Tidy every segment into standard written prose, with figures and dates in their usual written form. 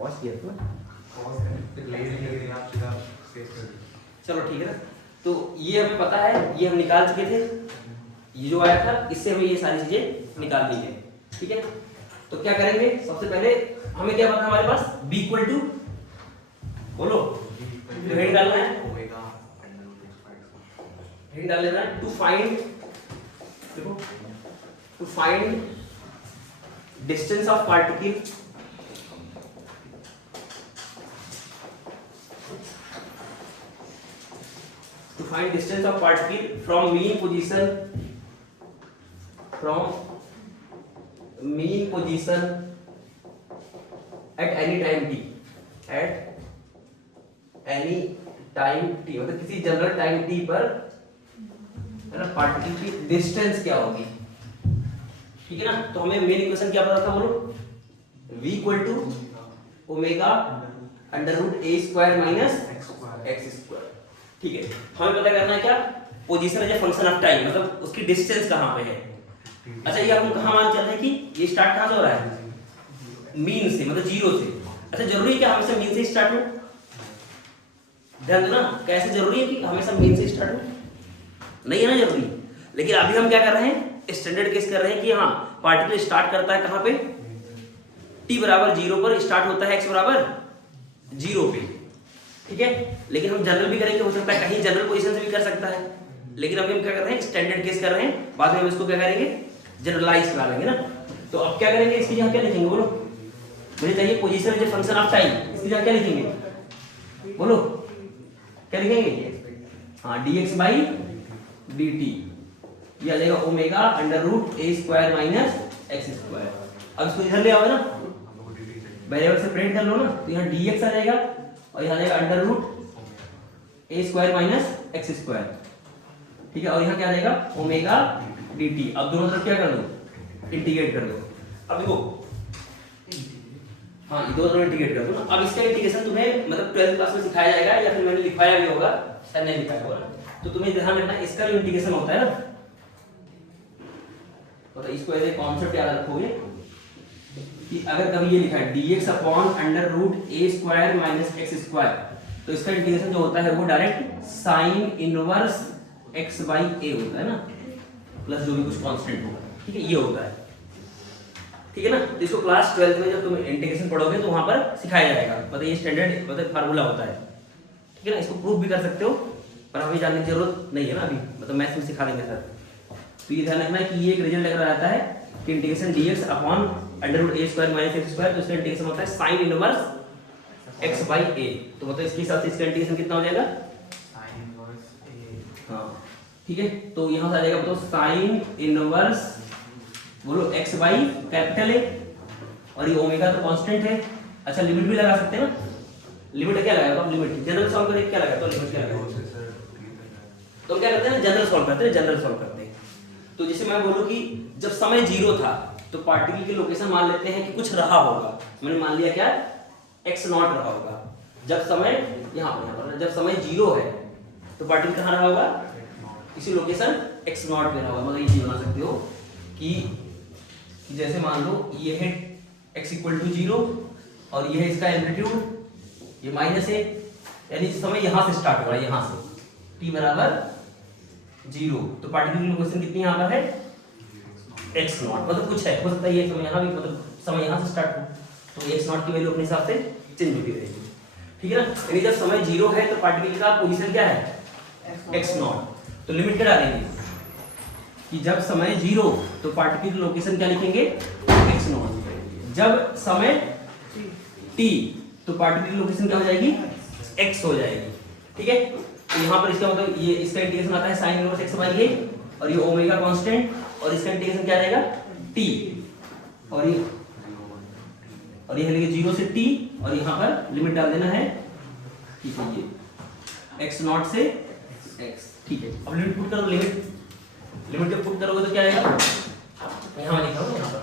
Pause किया तो चलो ठीक है ना। तो ये हमें पता है, ये हम निकाल चुके थे, ये जो आया था इससे हमें ये सारी चीजें निकालनी है। ठीक है, तो क्या करेंगे, सबसे पहले हमें क्या पता हमारे पास b इक्वल टू, बोलो हेड डालना है, हेड डाल लेना है टू फाइंड, देखो to find distance of particle, to find distance of particle from mean position at any time t, at any time t, मतलब किसी जनरल टाइम t पर है ना पार्टिकल की डिस्टेंस क्या होगी। ठीक है ना, तो हमें मेन इक्वेशन क्या पता था, बोलो v equal to omega under root a square minus x square. ठीक है, हमें पता करना है क्या, position as a function of time, मतलब उसकी डिस्टेंस कहां पे है। अच्छा, ये हम कहां मान चलते हैं कि ये स्टार्ट कहां से हो रहा है, मीन से, मतलब जीरो से। अच्छा, जरूरी है कि हमेशा मीन से स्टार्ट हो, ध्यान दो ना, कैसे जरूरी है कि हमेशा मीन से स्टार्ट हो, नहीं है ना जरूरी। लेकिन अभी हम क्या कर रहे हैं, स्टैंडर्ड केस कर रहे हैं कि हाँ पार्टिकल स्टार्ट करता है कहां पे, t बराबर 0 पर स्टार्ट होता है, x बराबर 0 पे। ठीक है, लेकिन हम जनरल भी करेंगे, हो सकता है कहीं जनरल पोजीशन से भी कर सकता है, लेकिन अभी हम क्या कर रहे हैं, स्टैंडर्ड केस कर रहे हैं, बाद में हम इसको क्या करेंगे, जनरलाइज करा लेंगे ना। तो अब क्या करेंगे, इसकी जगह क्या लिखेंगे, बोलो मुझे चाहिए position as a function of time, इसकी जगह क्या लिखेंगे, बोलो क्या लिखेंगे, हाँ dx बाई dt, ये आ जाएगा omega under root a square minus x square. अब इसको इधर ले आओ ना, वेरिएबल सेपरेट कर लो ना, तो यहाँ dx आ जाएगा और यहाँ जाएगा under root a square minus x square. ठीक है, और यहाँ क्या आ जाएगा ओमेगा dt। अब दोनों तरफ क्या कर दो, इंटीग्रेट कर दो। अब देखो, हाँ ये दोनों तरफ इंटीग्रेट कर दो ना। अब इसका इंटीग्रेशन तुम्हें मतलब 12th क्लास में सिखाया जाएगा, या फिर मैंने लिखवाया भी होगा, शायद नहीं लिखाया होगा, तो तुम्हें ध्यान रखना इसका जो इंटीग्रेशन होता है ना, तो इसको ऐसे कॉन्सेप्ट याद रखोगे कि अगर कभी ये लिखा है dx upon under root a square minus x square, तो इसका इंटीग्रेशन जो होता है वो direct sine inverse x by a होता है ना, प्लस जो भी कुछ कांस्टेंट होगा। ठीक है, ये होता है। ठीक है ना, तो इसको क्लास 12th में जब तुम इंटीग्रेशन पढ़ोगे तो वहां पर सिखाया जाएगा, मतलब ये स्टैंडर्ड मतलब फार्मूला होता है। ठीक है ना, इसको प्रूफ भी कर सकते हो, पर हमें जानने की जरूरत नहीं है ना अभी, मतलब मैथ्स में सिखा देंगे सर। तो ये ध्यान रखना है कि ये एक रिजल्ट अगर आता है कि integration dx upon under root a square minus x square, तो इसका इंटीग्रेशन होता है sine inverse x by a। तो मतलब इसके हिसाब से इसका इंटीग्रेशन कितना हो जाएगा, साइन इनवर्स a। हाँ ठीक है, तो यहाँ से आ जाएगा बताओ साइन इनवर्स, बोलो x बाई कैपिटल A, और ये ओमेगा तो कांस्टेंट है। अच्छा, लिमिट भी लगा सकते हैं ना, लिमिट क्या लगाया, तो लिमिट जनरल सॉल्व करके क्या लगाया, तो लिमिट क्या लगाया, तो क्या करते हैं ना, जनरल सॉल्व करते हैं, जनरल सॉल्व करते हैं। तो जैसे मैं बोलूं कि जब समय 0 था तो पार्टिकल की लोकेशन मान लेते हैं कि कुछ रहा होगा, मैंने मान लिया क्या, x नॉट रहा होगा। जब समय यहाँ पर जब समय 0 है तो पार्टिकल कहाँ रहा होगा, किसी लोकेशन x नॉट पे रहा होगा। मतलब ये चीज बना सकते हो कि जैसे मान लो ये है x इक्वल टू 0 और ये है इसका एम्पलीट्यूड, ये माइनस है, यानी समय यहाँ से स्टार्ट हो रहा है, यहाँ से t बराबर 0, तो पार्टिकल की लोकेशन कितनी यहाँ पर है, x नॉट, मतलब कुछ है, हो सकता है ये समय यहाँ भी, मतलब समय यहाँ से स्टार्ट हो, तो x नॉट की वैल्यू अपने हिसाब से चेंज होती रहेगी। ठीक है ना, यानी जब समय 0 है तो पार्टिकल का पोजीशन क्या है, x नॉट। तो लिमिट क्या डालेंगे कि जब समय 0 तो पार्टिकल की लोकेशन क्या लिखेंगे, x नॉट। जब समय t तो पार्टिकल की लोकेशन क्या हो जाएगी, x हो जाएगी। ठीक है, तो यहाँ पर इसका मतलब ये इसका इंटीग्रेशन आता है sine inverse x by a, और ये ओमेगा कांस्टेंट, और इसका इंटीग्रेशन क्या रहेगा t, और ये लेंगे 0 से t, और यहाँ पर लिमिट डाल देना है, ठीक है, ये x नॉट से x। ठीक है, अब लिमिट पुट करो, लिमिट जब पुट करोगे तो क्या आएगा, यहाँ लिखा होगा, यहाँ पर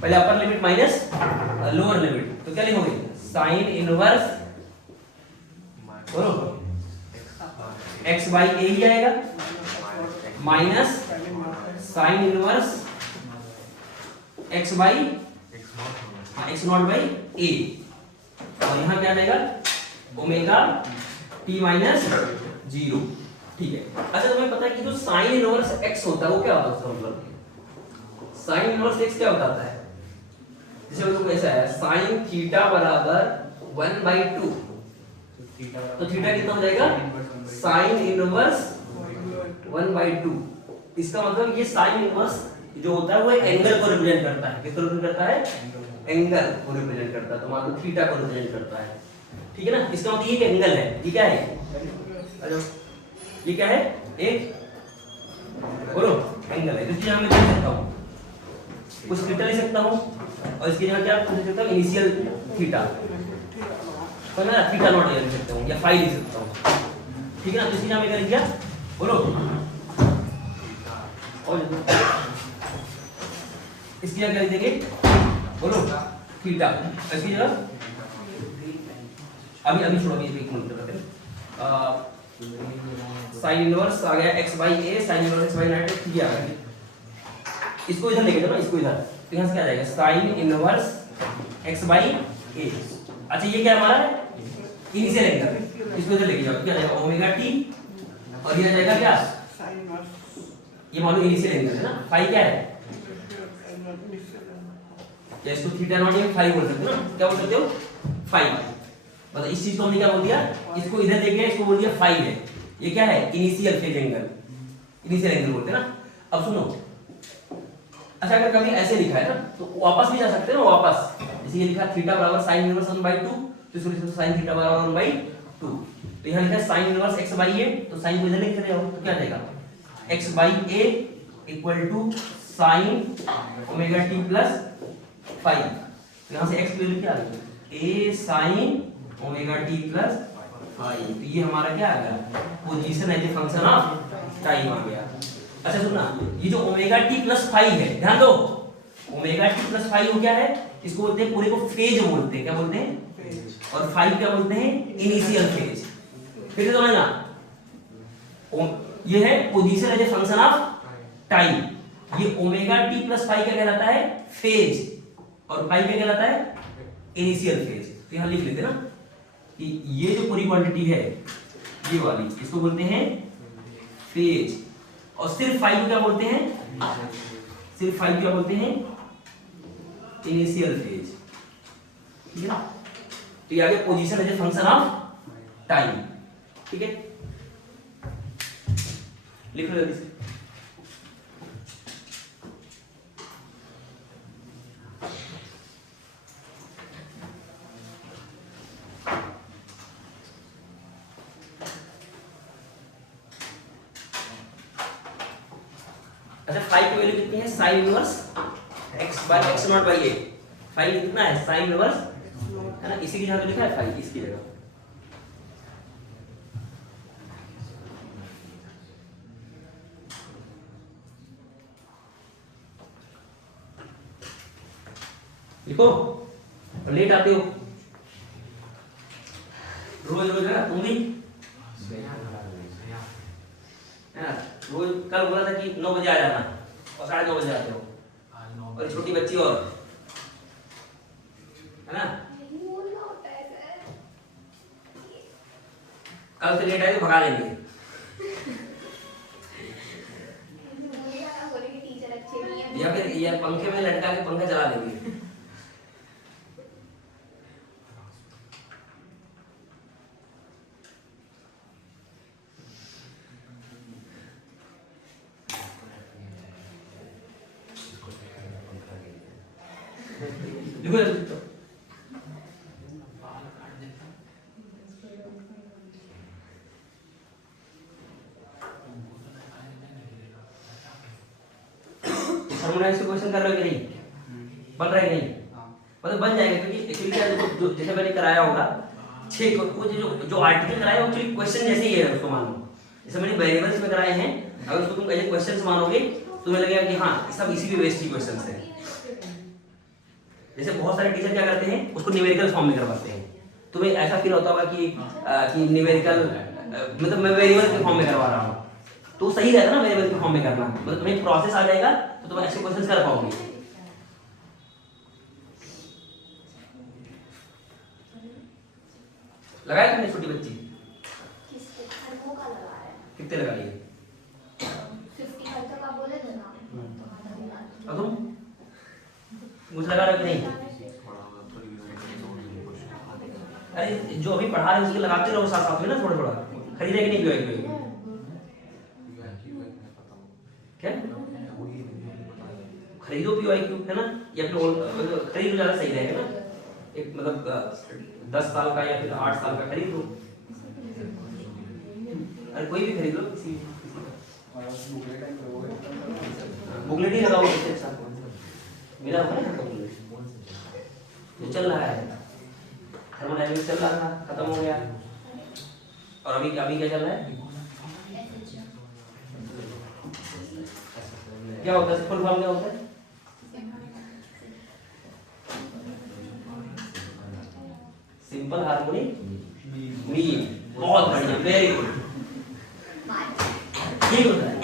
पहले upper limit minus lower limit, तो क्या लिखोगे, साइन इनवर्स बोलो x बाई a ही आएगा minus sine inverse x by x not by a, और यहाँ क्या आ जाएगा ओमेगा टी माइनस 0, ठीक है। अच्छा तुम्हें पता है कि जो साइन इनवर्स एक्स होता है वो क्या होता है, उसका मतलब साइन इनवर्स एक्स क्या होता है, जैसे वो ऐसा है साइन थीटा बराबर 1/2, तो थीटा कितना हो जाएगा साइन इनवर्स 1/2। इसका मतलब ये साइन इनवर्स जो होता है वो एंगल को रिप्रेजेंट करता है, किसको रिप्रेजेंट करता है, एंगल को रिप्रेजेंट करता है, तो मान लो थीटा को रिप्रेजेंट करता है, ठीक है ना। इसका मतलब ये एक एंगल है, ये क्या है, ये क्या है, एक बोलो एंगल है, इसकी जगह मैं क्या लिख सकता हूँ, कुछ थीटा लिख सकता हूँ, और इसकी जगह क्या लिख सकता हूँ, इनिशियल थीटा, तो मैं थीटा नॉट लिख सकता हूँ या फाई लिख सकता हूँ, ठीक है ना। तो इसकी जगह मैं क्या लिख दिया, बोलो, और इसकी जगह क्या लिख देंगे, बोलो थीटा, इसकी जगह अभी छोड़ो, अभी एक मिनट करते हैं। साइन इनवर्स आ गया x by A, sign inverse x by night ठीक आ गया, इसको इधर लेके जाओ ना, इसको इधर, तो यहाँ से क्या आ जाएगा साइन इनवर्स x बाई ए। अच्छा ये क्या हमारा इनिशियल एंगल, इसको इधर लेके जाओ, क्या आ जाएगा ओमेगा टी, और ये आ जाएगा क्या ये मान लो इनिशियल एंगल है ना, फाई क्या है, या इसको थीटा नॉट या फाई बोल सकते हो ना, क्या बोल सकते हो फाई, मतलब इस चीज को हमने क्या बोल दिया, इसको इधर लेके गए, इसको बोल दिया फाई है, ये क्या है initial phase angle, initial angle बोलते हैं ना। अब सुनो, अच्छा अगर कभी ऐसे लिखा है ना तो वापस भी जा सकते हैं ना, वापस जैसे ये लिखा थीटा बराबर sin इनवर्स 1/2, तो इसको लिखो sin थीटा बराबर 1/2, तो यहाँ लिखा है sin inverse x by a, तो sin को इधर लिख रहे हो तो क्या आ जाएगा x by a equal to sin omega t plus phi, तो यहाँ से x को लिख के आ गया a sin omega t plus phi, तो ये हमारा क्या आ गया position as a function of time आ गया। अच्छा सुनना, ये जो ओमेगा टी प्लस फाई है, ध्यान दो, ओमेगा टी प्लस फाई वो क्या है, इसको बोलते हैं पूरे को फेज बोलते हैं, क्या बोलते हैं, और फाई क्या बोलते हैं इनिशियल फेज। फिर से समझना, ये है position as a function of time, ये ओमेगा टी प्लस फाई क्या कहलाता है फेज, और फाई क्या कहलाता है इनिशियल फेज। तो यहां लिख लेते ना कि ये जो पूरी क्वांटिटी है ये वाली, इसको बोलते हैं फेज, और सिर्फ फाई को क्या बोलते हैं, सिर्फ फाई क्या बोलते हैं इनिशियल फेज, ठीक है ना। तो ये आगे position as a function of time, ठीक है, लिख लो जल्दी से। अच्छा फाई की वैल्यू कितनी है, sine inverse x by x not by a, phi कितना है साइन इनवर्स है ना, इसी की जगह पे लिखा है फाई, इसकी जगह लिखो, लेट आते हो रोज रोज, है ना तुम भी है ना, रोज कल बोला था कि 9 बजे आ जाना और 9:30 बजे आते हो, और छोटी बच्ची और है ना, कल से लेट आए तो भगा देंगे। या फिर ये पंखे में लटका के पंखा चला देंगे। देखो थर्मोडायनेमिक्स के क्वेश्चन कर रहे हो कि नहीं, बन रहा है कि नहीं, मतलब बन जाएगा, क्योंकि एक्चुअली क्या है, जो जैसे मैंने कराया होगा 6 वो जो आर्टिकल कराया वो एक्चुअली क्वेश्चन जैसे ही है, उसको मान लो जैसे मैंने वेरिएबल्स में कराए हैं, अगर उसको तुम ऐसे क्वेश्चंस मानोगे तो तुम्हें लगेगा कि हाँ सब इसी भी बेस्ड ही क्वेश्चंस है। जैसे बहुत सारे टीचर क्या करते हैं उसको न्यूमेरिकल फॉर्म में करवाते हैं, तुम्हें ऐसा फील होता होगा कि न्यूमेरिकल मतलब मैं वेरिएबल के फॉर्म में करवा रहा हूँ, तो सही रहता है ना वेरिएबल के फॉर्म में करना, मतलब तुम्हें प्रोसेस आ जाएगा तो तुम ऐसे क्वेश्चंस कर पाओगे। लगाया तुमने छोटी बच्ची? किसके वो का लगा है कितने लगा लिए? 55 तक आप बोले थे ना और तुम मुझे लगा रहे कि नहीं? अरे जो अभी पढ़ा रहे हैं उसके लगाते रहो साथ साथ में ना, थोड़ा थोड़ा खरीदे कि नहीं पीवाई क्या खरीदो पीवाई क्यों, है ना? या फिर खरीदो ज्यादा सही रहेगा ना, एक मतलब 10 साल का या फिर 8 साल का खरीद लो। अरे कोई भी खरीद लो, किसी बुकलेट ही लगाओ सबसे अच्छा। मेरा है ना बुकलेट जो चल रहा है, थर्मोडायनेमिक्स चल रहा था, खत्म हो गया, और अभी अभी क्या चल रहा है? क्या होता है फुल फॉर्म क्या होता है? Simple harmonic mean. बहुत बढ़िया, वेरी गुड, ठीक होता है।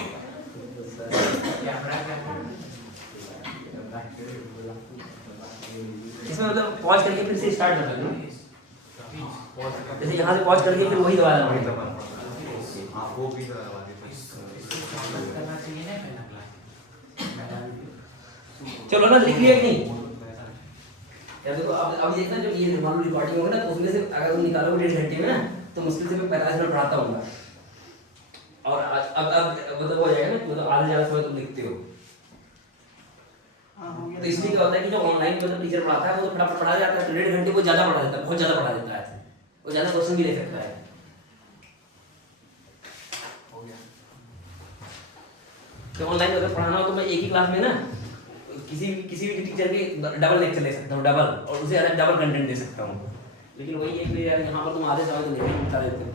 इसमें मतलब पॉज करके फिर से स्टार्ट कर सकते हो, जैसे यहाँ से पॉज करके फिर वही दबाना पड़ेगा। वो भी करवा चलो ना, लिख लिया कि नहीं? यार देखो अब देखना, जब ये मान लो रिकॉर्डिंग होगा ना, तो उसमें से अगर तुम निकालोगे 1.5 घंटे में ना, तो मुश्किल से मैं 45 मिनट पढ़ाता हूँ। और अब मतलब हो जाएगा ना, मतलब आधे ज़्यादा समय तुम लिखते हो। तो इसलिए क्या होता है कि जो ऑनलाइन मतलब टीचर पढ़ाता है वो तो फटाफट पढ़ा जाता है, 1.5 घंटे वो ज़्यादा पढ़ा देता है, बहुत ज़्यादा पढ़ा देता है, वो ज़्यादा क्वेश्चन भी ले सकता है। तो ऑनलाइन अगर पढ़ाना हो तो मैं एक ही क्लास में ना किसी भी टीचर के डबल लेक्चर ले सकता हूँ, डबल, और उसे अलग डबल कंटेंट दे सकता हूँ। लेकिन वही है कि यार यहाँ पर तुम आधे समय तो नहीं बता देते हो।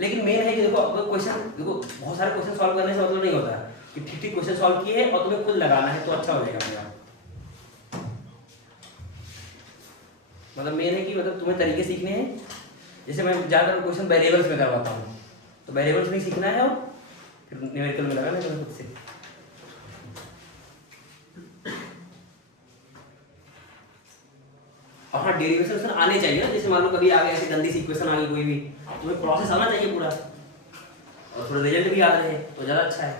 लेकिन मेन है कि देखो क्वेश्चन, देखो बहुत सारे क्वेश्चन सॉल्व करने से मतलब नहीं होता कि ठीक ठीक क्वेश्चन सॉल्व किए और तुम्हें खुद लगाना है तो अच्छा हो जाएगा मेरा। मतलब मेन है कि मतलब तुम्हें तरीके सीखने हैं। जैसे मैं ज़्यादातर क्वेश्चन वेरिएबल्स में करवाता हूँ, तो वेरिएबल्स में सीखना है और फिर न्यूमेरिकल में लगाना है खुद से। और हाँ, डेरिवेशन आने चाहिए ना, जैसे मान लो कभी आगे ऐसे गंदी सी इक्वेशन आ गई कोई भी, तुम्हें प्रोसेस आना चाहिए पूरा, और थोड़ा रिजल्ट भी याद रहे तो ज़्यादा अच्छा है।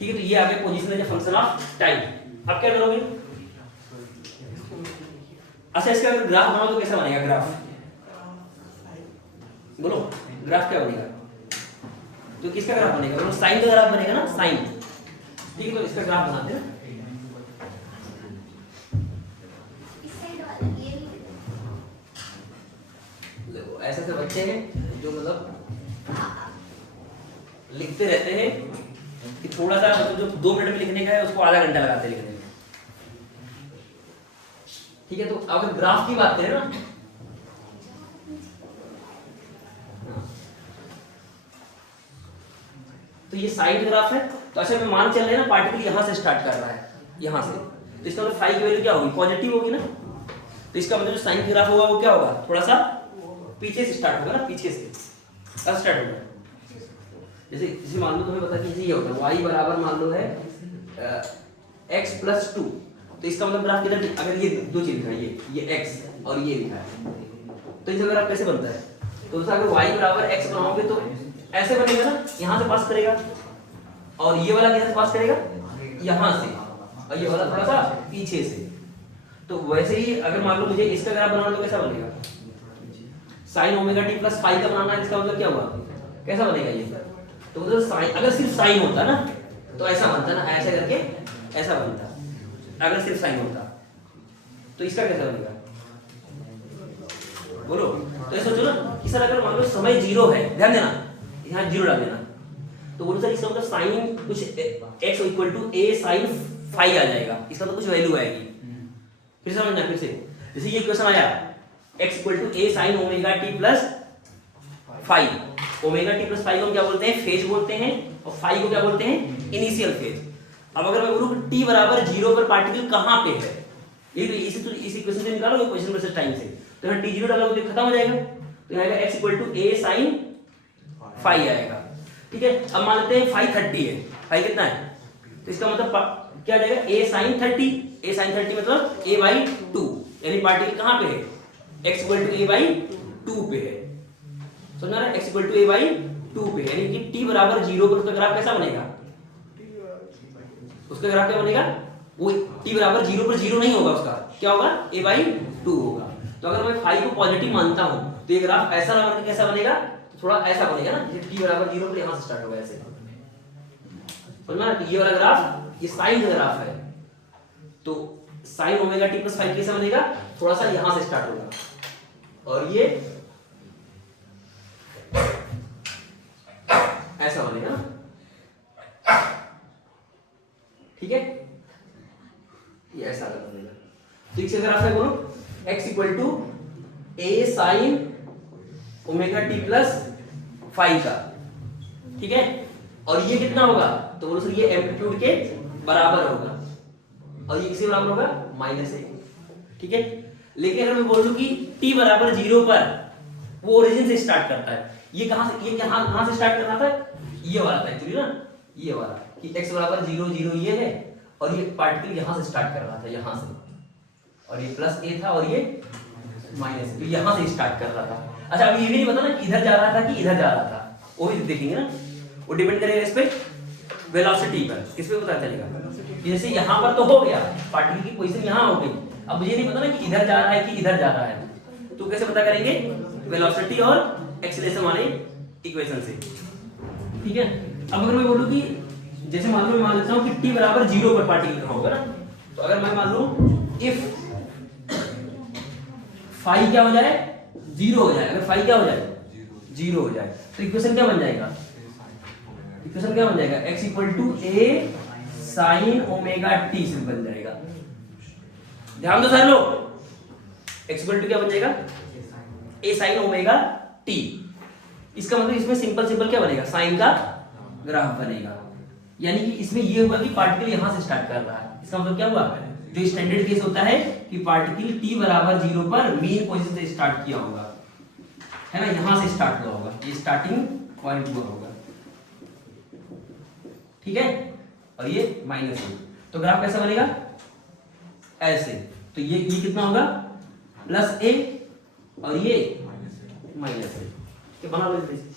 ठीक है, तो ये आगे पोजीशन है फंक्शन ऑफ टाइम। अब क्या करोगे? अच्छा, इसका अगर ग्राफ बनाओ तो कैसा बनेगा ग्राफ? बोलो ग्राफ क्या बनेगा? तो किसका ग्राफ बनेगा? बोलो साइन का ग्राफ बनेगा ना, साइन। ठीक है, तो इसका ग्राफ बनाते हैं। ऐसे ऐसे बच्चे हैं जो मतलब लिखते रहते हैं कि थोड़ा सा मतलब जो 2 मिनट में लिखने का है उसको आधा घंटा लगाते हैं लिखने में। ठीक है, तो अगर ग्राफ की बात करें ना, तो ये साइन ग्राफ है। तो अच्छा मैं मान चल रहे हैं ना, पार्टिकल यहां से स्टार्ट कर रहा है, यहां से, तो इसका मतलब फाई की वैल्यू क्या होगी? पॉजिटिव होगी ना। तो इसका मतलब जो साइन ग्राफ होगा वो क्या होगा? थोड़ा सा पीछे से स्टार्ट होगा ना, पीछे से अब स्टार्ट होगा। जैसे मान लो तुम्हें पता कि ये होगा y बराबर मान लो है x + 2, तो इसका मतलब ग्राफ किधर? अगर ये दो चीज लिखा है, ये x और ये लिखा है, तो इसका ग्राफ कैसे बनता है? तो अगर y बराबर x बनाओगे तो ऐसे बनेगा ना, यहाँ से पास करेगा, और ये वाला किधर से पास करेगा? यहाँ से, और ये वाला थोड़ा सा पीछे से। तो वैसे ही अगर मान लो मुझे इसका ग्राफ बनाना तो कैसा बनेगा? sin ओमेगा t + फाई का बनाना है, इसका मतलब क्या हुआ? कैसा बनेगा ये? तो उधर साइन, अगर सिर्फ साइन होता ना तो ऐसा बनता ना, ऐसे करके ऐसा बनता, अगर सिर्फ साइन होता। तो इसका कैसा बनेगा? बोलो। तो ये सोचो ना कि सर अगर मान लो समय 0 है, ध्यान देना यहाँ 0 डाल देना, तो बोलो सर इसका मतलब साइन कुछ x = a sin फाई आ जाएगा, इसका तो कुछ वैल्यू आएगी। फिर समझना, फिर से जैसे ये क्वेश्चन आया x = a sin omega t + phi. Omega t + phi को क्या बोलते हैं? फेज बोलते हैं, और फाई को क्या बोलते हैं? Initial phase. अब अगर मैं बोलूं कि t बराबर 0 पर पार्टिकल कहां पे है, ये तो इसी क्वेश्चन से निकालोगे, क्वेश्चन वर्सेस टाइम से, तो यहाँ t0 डालोगे तो खत्म हो जाएगा, तो यहाँ आएगा x = a sin फाई आएगा। ठीक है, अब मान लेते हैं फाई 30 है, फाई कितना है? तो इसका मतलब क्या जाएगा a sin 30, a sin 30 मतलब a by 2, यानी पार्टिकल कहाँ पे है, x equal to a by 2 पे है, समझ रहा है, x equal to a by 2 पे, यानी कि t बराबर 0 पर उसका ग्राफ कैसा बनेगा, उसका ग्राफ क्या बनेगा, वो t बराबर 0 पर 0 नहीं होगा, उसका क्या होगा, a by 2 होगा। तो अगर मैं फाई को पॉजिटिव मानता हूं तो ये ग्राफ ऐसा बन के कैसा बनेगा, तो थोड़ा ऐसा बनेगा ना, जैसे t बराबर 0 पर यहां से स्टार्ट होगा ऐसे, समझना, तो ये वाला ग्राफ ये साइन का ग्राफ है, तो sign omega t plus five कैसा बनेगा, थोड़ा सा यहां से स्टार्ट होगा और ये ऐसा बनेगा ना, ठीक है, ये ऐसा बनेगा। ठीक से ग्राफ है बोलो, x equal to a sine omega t plus five का, ठीक है, और ये कितना होगा, तो बोलो सर ये एम्पलीट्यूड के बराबर होगा और ये किसके बराबर होगा, -1, ठीक है। लेकिन अगर मैं बोलूं कि t बराबर 0 पर वो ओरिजिन से स्टार्ट करता है, ये कहां से, ये कहां से स्टार्ट कर रहा था, ये वाला था एक्चुअली ना, ये वाला कि x बराबर 0 0 ये है और ये पार्टिकल यहां से स्टार्ट कर रहा था, यहां से, और ये प्लस a था और ये माइनस, तो यहां से स्टार्ट कर रहा था। अच्छा अब ये भी नहीं पता ना कि इधर जा रहा था कि इधर जा रहा था, वो भी देखेंगे ना, वो डिपेंड करेगा इस पे वेलोसिटी पर, किस पे पता चलेगा, जैसे यहां पर तो हो गया पार्टिकल की पोजीशन यहां हो गई, अब मुझे नहीं पता ना कि इधर जा रहा है कि इधर जा रहा है, तो कैसे पता करेंगे, वेलोसिटी और एक्सीलरेशन वाले इक्वेशन से, ठीक है। अब अगर मैं बोलूं कि जैसे मान लो मैं मान लेता हूं कि t बराबर 0 पर पार्टिकल कहां होगा ना, तो अगर मैं मान लूं इफ फाई क्या हो जाए, 0 हो जाए, अगर फाई क्या हो जाए, 0 हो जाए, तो इक्वेशन क्या बन जाएगा, इक्वेशन क्या बन जाएगा, x equal to a sine omega t से बन जाएगा, ध्यान दो सर लोग, x इक्वल टू क्या बन जाएगा, a साइन ओमेगा t, इसका मतलब इसमें सिंपल सिंपल क्या बनेगा, साइन का ग्राफ बनेगा, यानी कि इसमें ये हुआ कि पार्टिकल यहां से स्टार्ट कर रहा है, इसका मतलब क्या हुआ, जो स्टैंडर्ड केस होता है कि पार्टिकल t बराबर 0 पर मीन पोजीशन से स्टार्ट किया होगा, है ना, यहां से स्टार्ट हुआ होगा, ये स्टार्टिंग पॉइंट हुआ होगा, ठीक है, और ये -1, तो ग्राफ कैसा बनेगा, ऐसे, तो ये कितना होगा, +a और ये -a, ये बना लो इसे।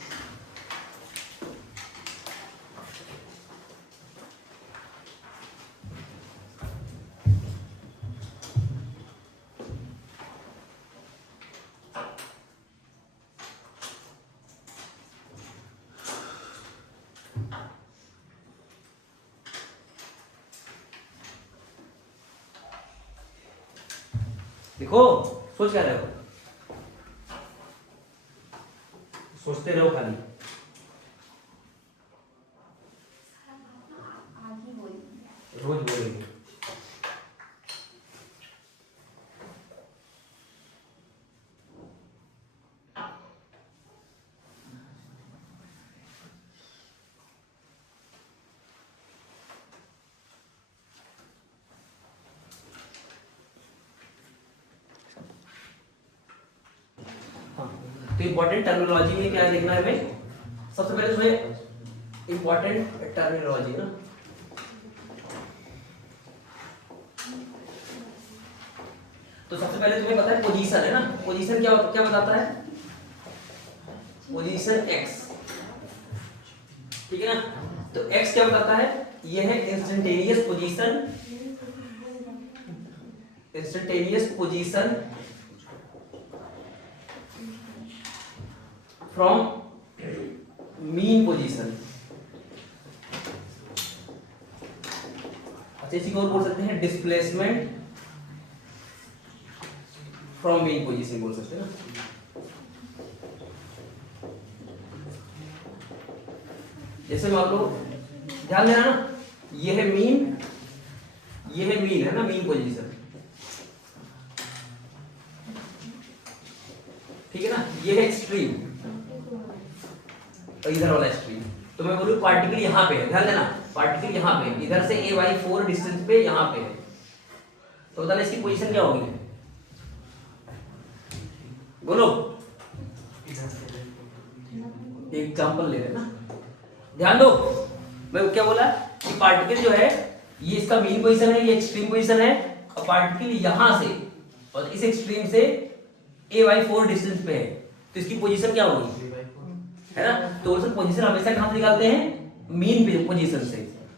देखो सोच क्या रहे हो, सोचते रहो खाली, आगे बोलिए। रोज बोलेंगे। तो इंपॉर्टेंट टर्मिनोलॉजी में क्या देखना है हमें, सबसे पहले तुम्हें इंपॉर्टेंट टर्मिनोलॉजी ना, तो सबसे पहले तुम्हें पता है पोजीशन है ना, पोजीशन क्या क्या बताता है, पोजीशन x, ठीक है ना, तो x क्या बताता है, यह है instantaneous position, instantaneous position from mean position, अच्छा इसी को और बोल सकते हैं डिस्प्लेसमेंट फ्रॉम मीन पोजीशन बोल सकते हैं ना, जैसे मान लो, ध्यान देना ना, ये है मीन, ये है मीन, है ना, मीन पोजीशन, ठीक है ना, ये है एक्सट्रीम और इधर वाला एक्सट्रीम, तो मैं बोलूं पार्टिकल यहां पे है, ध्यान देना, पार्टिकल यहां पे, इधर से a/4 डिस्टेंस पे यहां पे है, तो बताना इसकी पोजीशन क्या होगी, बोलो, एग्जांपल ले लेना, ध्यान दो, मैं क्या बोला, कि पार्टिकल जो है ये इसका मीन पोजीशन है, ये एक्सट्रीम पोजीशन है, और पार्टिकल यहां से और इस एक्सट्रीम से a/4 डिस्टेंस पे है, तो इसकी पोजीशन क्या होगी, है ना। तो पोजीशन हमेशा कहां से निकालते हैं, मीन पोजीशन से।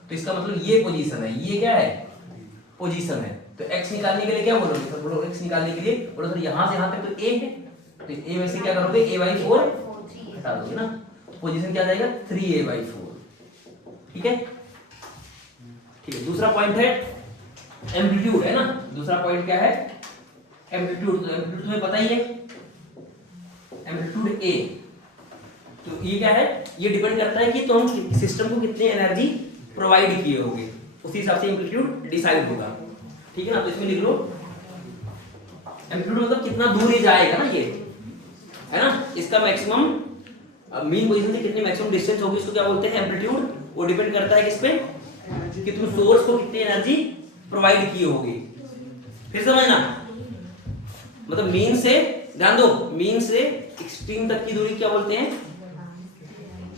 तो इसका मतलब ये पोजीशन है, ये क्या है, पोजीशन है। तो x निकालने के लिए क्या बोलोगे सर, बोलो x निकालने के लिए बोलो सर यहां से यहां तक तो a है, तो a में से क्या करोगे, a/4 हटा दोगे ना, पोजीशन क्या आ जाएगा 3a/4। ठीक है, ठीक है। दूसरा पॉइंट है एम्पलीट्यूड, है ना। दूसरा पॉइंट क्या है, एम्पलीट्यूड। तो एम्पलीट्यूड तुम्हें पता ही है, एम्पलीट्यूड a। तो ये क्या है, ये डिपेंड करता है कि तुम सिस्टम को कितनी एनर्जी प्रोवाइड किए होगे, उसी हिसाब से एम्पलीट्यूड डिसाइड होगा। ठीक है ना। तो इसमें लिख लो एम्पलीट्यूड मतलब कितना दूर ये जाएगा ना, ये है ना, इसका मैक्सिमम मीन पोजीशन से कितनी मैक्सिमम डिस्टेंस होगी, इसको क्या बोलते हैं, एम्पलीट्यूड। वो डिपेंड करता है किस पे, कि तुम सोर्स को कितनी एनर्जी प्रोवाइड किए होगे। फिर समझना, मतलब मीन से, ध्यान दो, मीन से एक्सट्रीम तक की दूरी क्या बोलते हैं,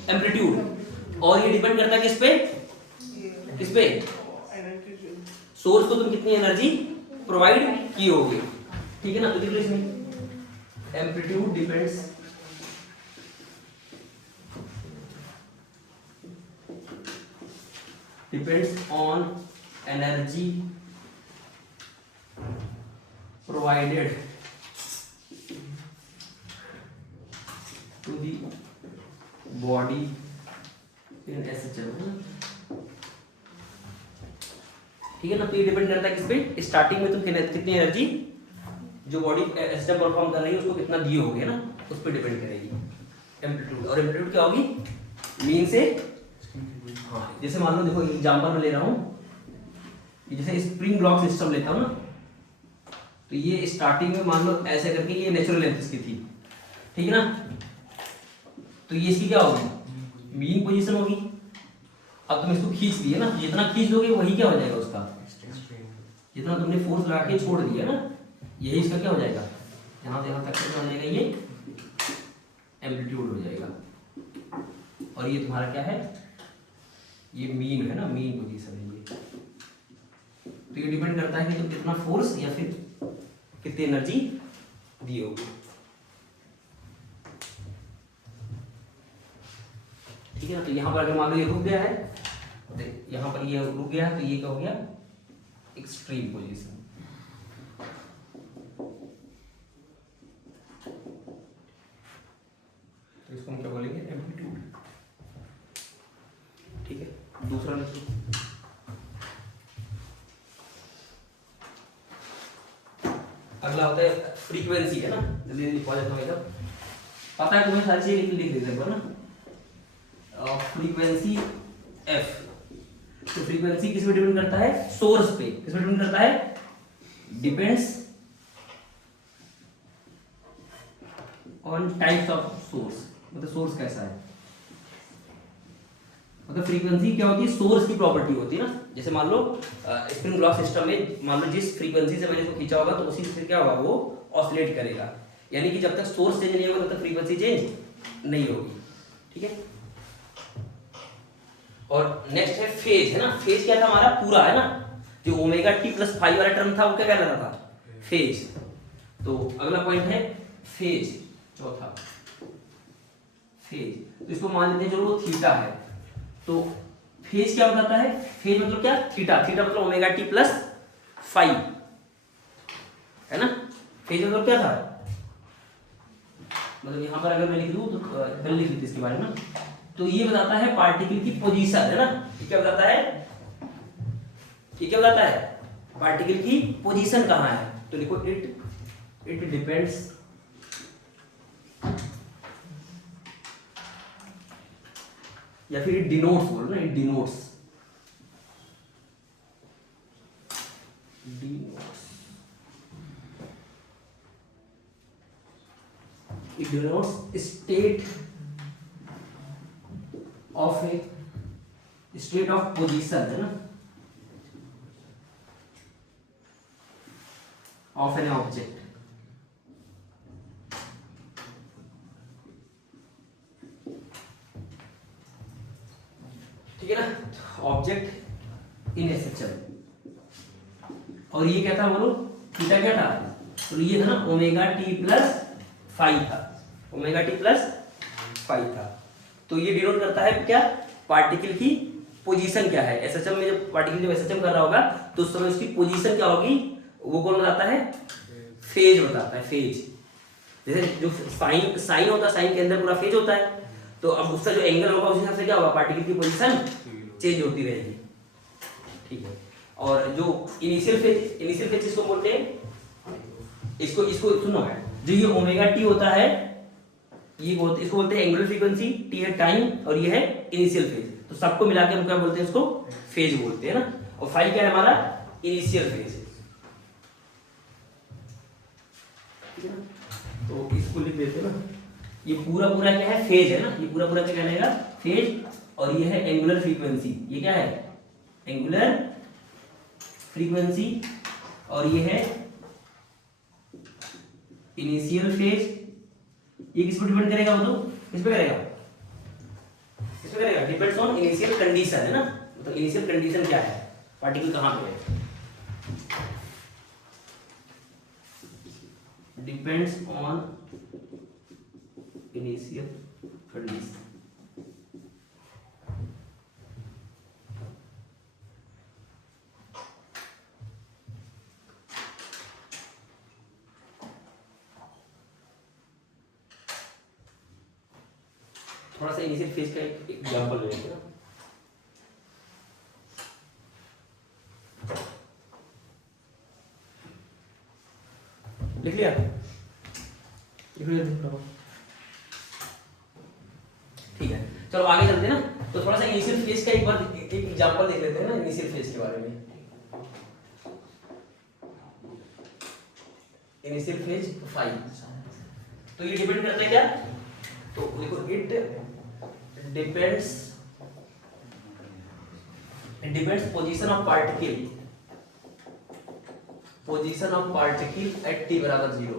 एम्पलीट्यूड। और ये डिपेंड करता है किस पे, किस पे, सोर्स को तुम कितनी एनर्जी प्रोवाइड किए होगे। ठीक है ना। तो देखो इसमें amplitude depends on energy provided to the body in SHM. ठीक है ना। तो ये डिपेंड करता है किस पे, स्टार्टिंग में तुम कितनी एनर्जी जो बॉडी एसएचएल परफॉर्म कर रही है उसको कितना दिए होगे ना, उस पर डिपेंड करेगी एम्पलीट्यूड। और एम्पलीट्यूड क्या होगी, मीन से, हाँ जैसे मान लो, देखो एग्जांपल में ले रहा हूँ, जैसे स्प्रिंग ब्लॉक सिस्टम लेता हूँ ना, तो ये स्टार्टिंग में मान लो ऐसे करके ये नेचुरल लेंथ इसकी थी, ठीक है ना। तो ये इसकी क्या होगी, मीन पोजीशन होगी। अब तुम इसको खींच लिए ना, जितना खींच लोगे वही क्या हो जाएगा उसका, जितना तुमने फोर्स लगा के छोड़ दिया ना, यही इसका क्या हो जाएगा, यहाँ से यहाँ तक क्या हो जाएगा, ये एम्पलीट्यूड हो जाएगा। और ये तुम्हारा क्या है, ये मीन है ना, मीन पोजीशन है ये। तो ये डिपेंड करता है कि तुम कितना फोर्स या फिर कितनी एनर्जी दिए होगे। ठीक है ना। तो यहाँ पर अगर मान लो ये रुक गया है, तो यहाँ पर ये रुक गया है, तो ये क्या हो गया, एक्सट्रीम पोजीशन। तो इसको हम क्या बोलेंगे, एम्पलीट्यूड। ठीक है। दूसरा लिख लो, अगला होता है फ्रीक्वेंसी, है ना। जल्दी लिखवा देता हूँ इधर, पता है तुम्हें सारी चीजें लिख देते हैं ना। फ्रीक्वेंसी एफ, तो फ्रीक्वेंसी किस पे डिपेंड करता है, सोर्स पे। किस पे डिपेंड करता है, depends on types of source. मतलब सोर्स कैसा है, मतलब फ्रीक्वेंसी क्या होती है, सोर्स की प्रॉपर्टी होती है ना। जैसे मान लो स्प्रिंग ब्लॉक सिस्टम में, मान लो जिस फ्रीक्वेंसी से मैंने इसको खींचा होगा, तो उसी से क्या होगा, वो ऑसिलेट करेगा। यानी कि जब तक सोर्स चेंज नहीं होगा तब तक फ्रीक्वेंसी चेंज नहीं होगी। ठीक है। और नेक्स्ट है फेज, है ना। फेज क्या था हमारा, पूरा, है ना। जो ओमेगा टी प्लस फाइव वाला टर्म था वो क्या कहलाता था, फेज। तो अगला पॉइंट है फेज, चौथा फेज। तो इसको मान लेते हैं जो वो थीटा है। तो फेज क्या बताता है, फेज मतलब क्या, थीटा। थीटा मतलब ओमेगा टी प्लस फाइव, है ना। फेज मतलब क्या था, मतलब यहां पर अगर मैं लिख दूं तो कल लिख लेते इसके बारे में। तो ये बताता है पार्टिकल की पोजीशन, है ना। ये क्या बताता है, ये क्या बताता है, पार्टिकल की पोजीशन कहां है। तो लिखो इट डिपेंड्स या फिर इट डिनोट्स, बोलो ना, it denotes, it denotes state of a state of position, है ना, of an object। ठीक है ना, ऑब्जेक्ट इन एसएचएम। और ये क्या था बोलो, थीटा क्या था, तो ये था ना ओमेगा टी प्लस फाइव था, ओमेगा टी प्लस फाइव था। तो ये डिनोट करता है क्या, पार्टिकल की पोजीशन क्या है एसएचएम में। जब पार्टिकल जब एसएचएम कर रहा होगा तो उस समय उसकी पोजीशन क्या होगी, वो कौन बताता है, फेज बताता है, फेज। जैसे जो साइन होता है, साइन के अंदर पूरा फेज होता है, तो अब उसका जो एंगल होगा उस हिसाब से क्या होगा, पार्टिकल की पोजीशन चेंज होती रहेगी। ठीक है, और जो इनिशियल फेज इसको बोलते हैं, इसको सुनो, जो ये ओमेगा टी होता है, इसको बोलते हैं एंगुलर फ्रीक्वेंसी, टी है टाइम और ये है इनिशियल फेज। तो सबको मिला के हम क्या बोलते हैं, इसको फेज बोलते हैं ना। और फाइव क्या है हमारा, इनिशियल फेज। तो इसको लिख देते हैं ना, ये पूरा क्या है, फेज है ना, ये पूरा क्या कहलाएगा, फेज। और ये है एंगुलर फ्रीक्वेंसी, ये क्या है, एंगुलर फ्रीक्वेंसी। और ये है इनिशियल फेज। ये किस पर डिपेंड करेगा, वो तो किस पे करेगा, किस पे करेगा, डिपेंड्स ऑन इनिशियल कंडीशन, है ना। तो इनिशियल कंडीशन क्या है, पार्टिकल कहां पे है, डिपेंड्स ऑन इनिशियल कंडीशन। थोड़ा सा इनिशियल फेज का एक एग्जांपल ले लेते हैं। लिख लिया, ठीक है, चलो आगे चलते हैं ना। तो थोड़ा सा इनिशियल फेज का एक बार एक एग्जांपल देख लेते हैं ना, इनिशियल फेज के बारे में। इनिशियल फेज 5, तो ये डिपेंड करता है क्या, तो देखो it depends position of particle at T बराबर 0,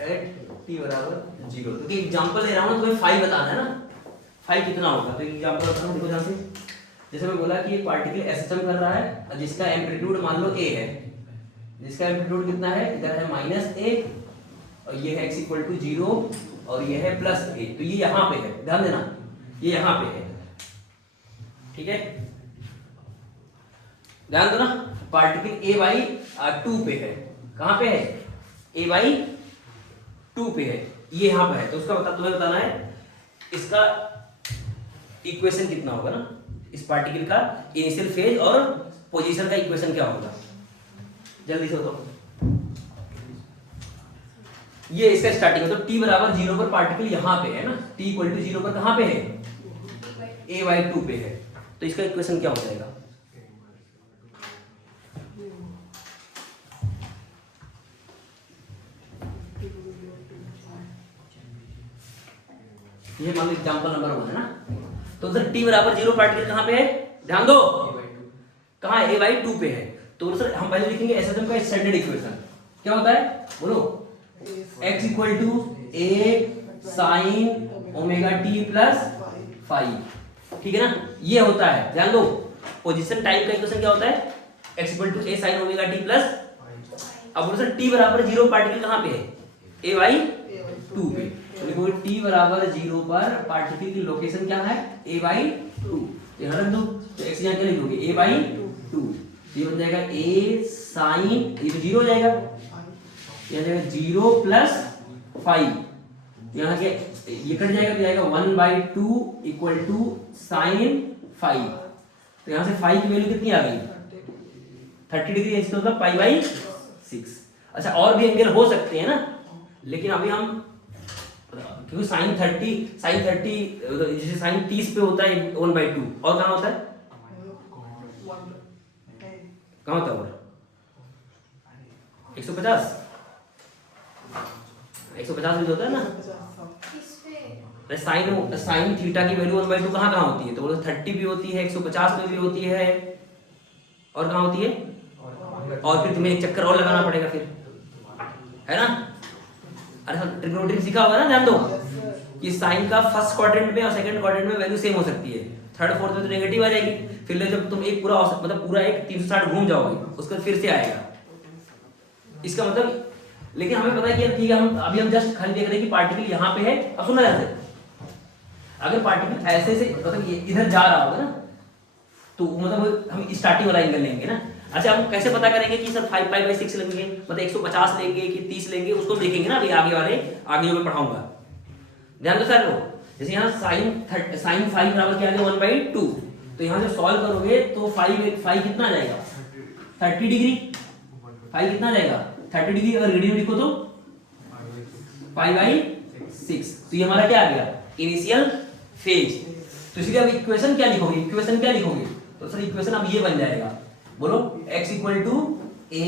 एट टी बराबर 0। तो एग्जांपल दे रहा हूं, तुम्हें 5 बताना है ना, 5 कितना होगा। तो एग्जांपल बताता हूं, देखो ध्यान से। जैसे मैं बोला कि एक पार्टिकल एसएचएम कर रहा है, जिसका एम्पलीट्यूड मान लो a है, जिसका एम्पलीट्यूड कितना है, इधर है -a और ये है x = 0 और ये है +a। तो ये यहाँ पे है, ध्यान देना, ये यहाँ पे है, ठीक है, ध्यान दो ना। पार्टिकल a/2 पे है, कहाँ पे है, a/2 पे है, ये यहाँ पे है। तो उसका तुम्हें बताना है इसका इक्वेशन कितना होगा ना, इस पार्टिकल का इनिशियल फेज और पोजीशन का इक्वेशन क्या होगा, जल्दी से बताओ। ये इसका स्टार्टिंग है, तो t बराबर 0 पर पार्टिकल यहाँ पे है ना, t = 0 पर कहाँ पे है, a/2 पे है। तो इसका इक्वेशन क्या हो जाएगा, ये मान लो एग्जांपल नंबर 1 है ना। तो सर t बराबर 0 पार्टिकल कहाँ पे है, ध्यान दो, कहाँ है, a/2 पे है। तो सर हम पहले लिखेंगे एसएचएम का स्टैंडर्ड इक्वेशन क्या होता है, बोलो, x = a sin ωt + 5, ठीक है ना, ये होता है, ध्यान दो। पोजीशन टाइम का इक्वेशन क्या होता है, x = a sin ωt + अब बोलो सर t बराबर 0 पार्टिकल कहाँ पे है, a/2 पे। तो देखो t बराबर 0 पर पार्टिकल की लोकेशन क्या है, a/2। यहाँ रख दो, तो x यहाँ क्या लिखोगे, a/2, ये बन जाएगा a sin, ये तो 0 हो जाएगा, यहाँ जाएगा 0 + 5, यहाँ के ये कट जाएगा, तो जाएगा 1/2 = sin 5। तो यहाँ से 5 की वैल्यू कितनी आ गई, 30 डिग्री, इसका मतलब π/6। अच्छा और भी एंगल हो सकते हैं ना, लेकिन अभी हम क्योंकि sin 30 जैसे sin 30 पे होता है 1/2, और कहाँ होता है, कहाँ होता है और 150 भी होता है ना। साइन थीटा की वैल्यू 1/2 कहाँ होती है, तो बोलो 30 भी होती है, 150 में भी होती है, और कहाँ होती है, और फिर तुम्हें एक चक्कर और लगाना पड़ेगा फिर, है ना। अरे ट्रिग्नोमेट्री सीखा होगा ना, ध्यान दो, कि साइन का फर्स्ट क्वाड्रेंट में और सेकंड क्वाड्रेंट में वैल्यू सेम हो सकती है, थर्ड फोर्थ में तो नेगेटिव आ जाएगी, फिर जब तुम एक पूरा मतलब पूरा एक 360 घूम जाओगे उसके बाद फिर से आएगा। इसका मतलब, लेकिन हमें पता है कि ठीक है, हम जस्ट खाली देख रहे हैं कि पार्टिकल यहाँ पे है। अब सुना जाता है, अगर पार्टिकल ऐसे से मतलब इधर जा रहा होगा ना, तो मतलब हम स्टार्टिंग वाला एंगल लेंगे ना। अच्छा, हम कैसे पता करेंगे कि सर 5/6 लेंगे, मतलब 150 लेंगे कि 30 लेंगे, उसको देखेंगे ना अभी आगे जो मैं पढ़ाऊंगा। ध्यान दो सर, जैसे यहाँ sin 5 बराबर क्या आ गया 1/2, तो यहाँ से सॉल्व करोगे तो 5 कितना आ जाएगा 30 डिग्री। 5 कितना आ जाएगा 30 डिग्री, अगर रेडियन लिखो तो 5/6। तो ये हमारा क्या आ गया इनिशियल फेज। तो इसलिए अब इक्वेशन क्या लिखोगे, तो सर इक्वेशन अब ये बन जाएगा, बोलो x = a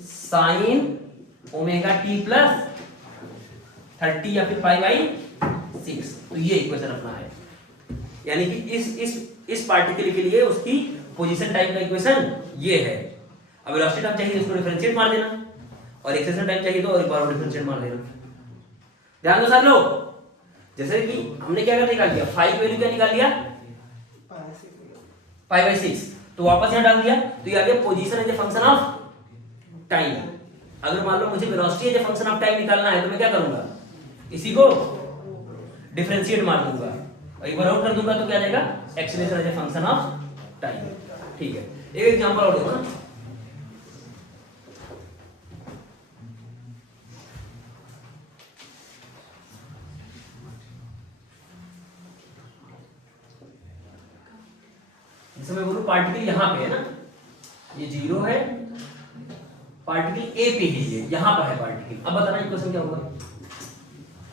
sin ω_t plus 30 या फिर 5/6। तो ये इक्वेशन अपना है, यानी कि इस पार्टिकल के लिए उसकी पोजीशन टाइम का इक्वेशन ये है। अब वेलोसिटी टाइम चाहिए उसको डिफरेंशिएट मार देना, और एक्सेलरेशन टाइम चाहिए तो और एक बार डिफरेंशिएट मार देना। ध्यान दो सारे लोग, जैसे कि हमने क्या निकाल लिया 5 वैल्यू क्या निकाल लिया 5/6, तो वापस यहां डाल दिया, तो ये आ गया position as a function of time. अगर मान लो मुझे velocity as a function of time निकालना है तो मैं क्या करूंगा, इसी को डिफरेंशिएट मार दूंगा और एक बार आउट कर दूंगा, तो क्या आ जाएगा acceleration as a function of time. ठीक है, एक एग्जांपल और देखो ना। जैसे मैं बोलूं पार्टिकल यहां पे है ना, ये 0 है, पार्टिकल ए पे ही है, यहां पर है पार्टिकल। अब बताना इक्वेशन क्या होगा,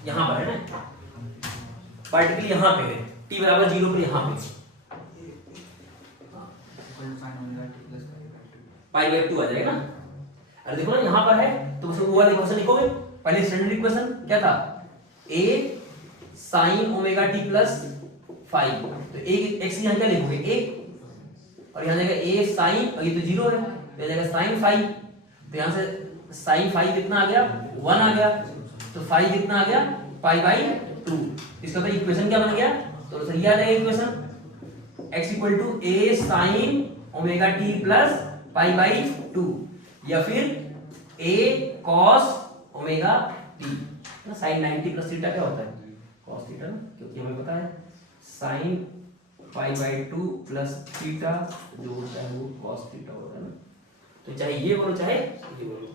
यहां पर है ना पार्टिकल, यहां पे है t बराबर 0 पर यहां पे π/2 आ जाएगा ना। अरे देखो ना यहां पर है, तो उसको वो वाला इक्वेशन लिखोगे। पहले स्टैंडर्ड इक्वेशन क्या था, a sin ω_t प्लस 5, तो एक x यहां क्या लिखोगे 1, और यहाँ जाएगा a sin, और ये तो 0 है, तो जाएगा sin 5, तो यहाँ से sin 5 कितना आ गया 1 आ गया, तो 5 कितना आ गया π/2। इसका तो इक्वेशन क्या बन गया, तो सही आ जाएगा equation x = a sin ω_t plus π/2, या फिर a cos ω_t ना, sin 90 प्लस थीटा क्या होता है cos थीटा, क्योंकि हमें पता है sin π/2 प्लस थीटा जो होता है वो cos थीटा होता है ना। तो चाहे ये बोलो चाहे ये बोलो,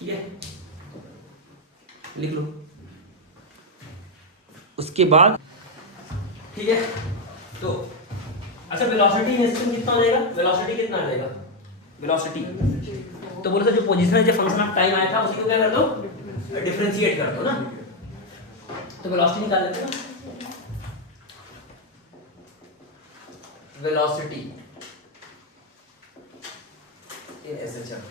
ठीक है, लिख लो। उसके बाद ठीक है, तो अच्छा वेलोसिटी इंस्टेंट कितना हो जाएगा, वेलोसिटी कितना आ जाएगा वेलोसिटी, तो बोलो सर जो पोजीशन है जो फंक्शन ऑफ टाइम आया था उसको क्या कर दो डिफरेंशिएट कर दो ना, तो वेलोसिटी निकाल लेते हैं ना। वेलोसिटी इन एसएचआर,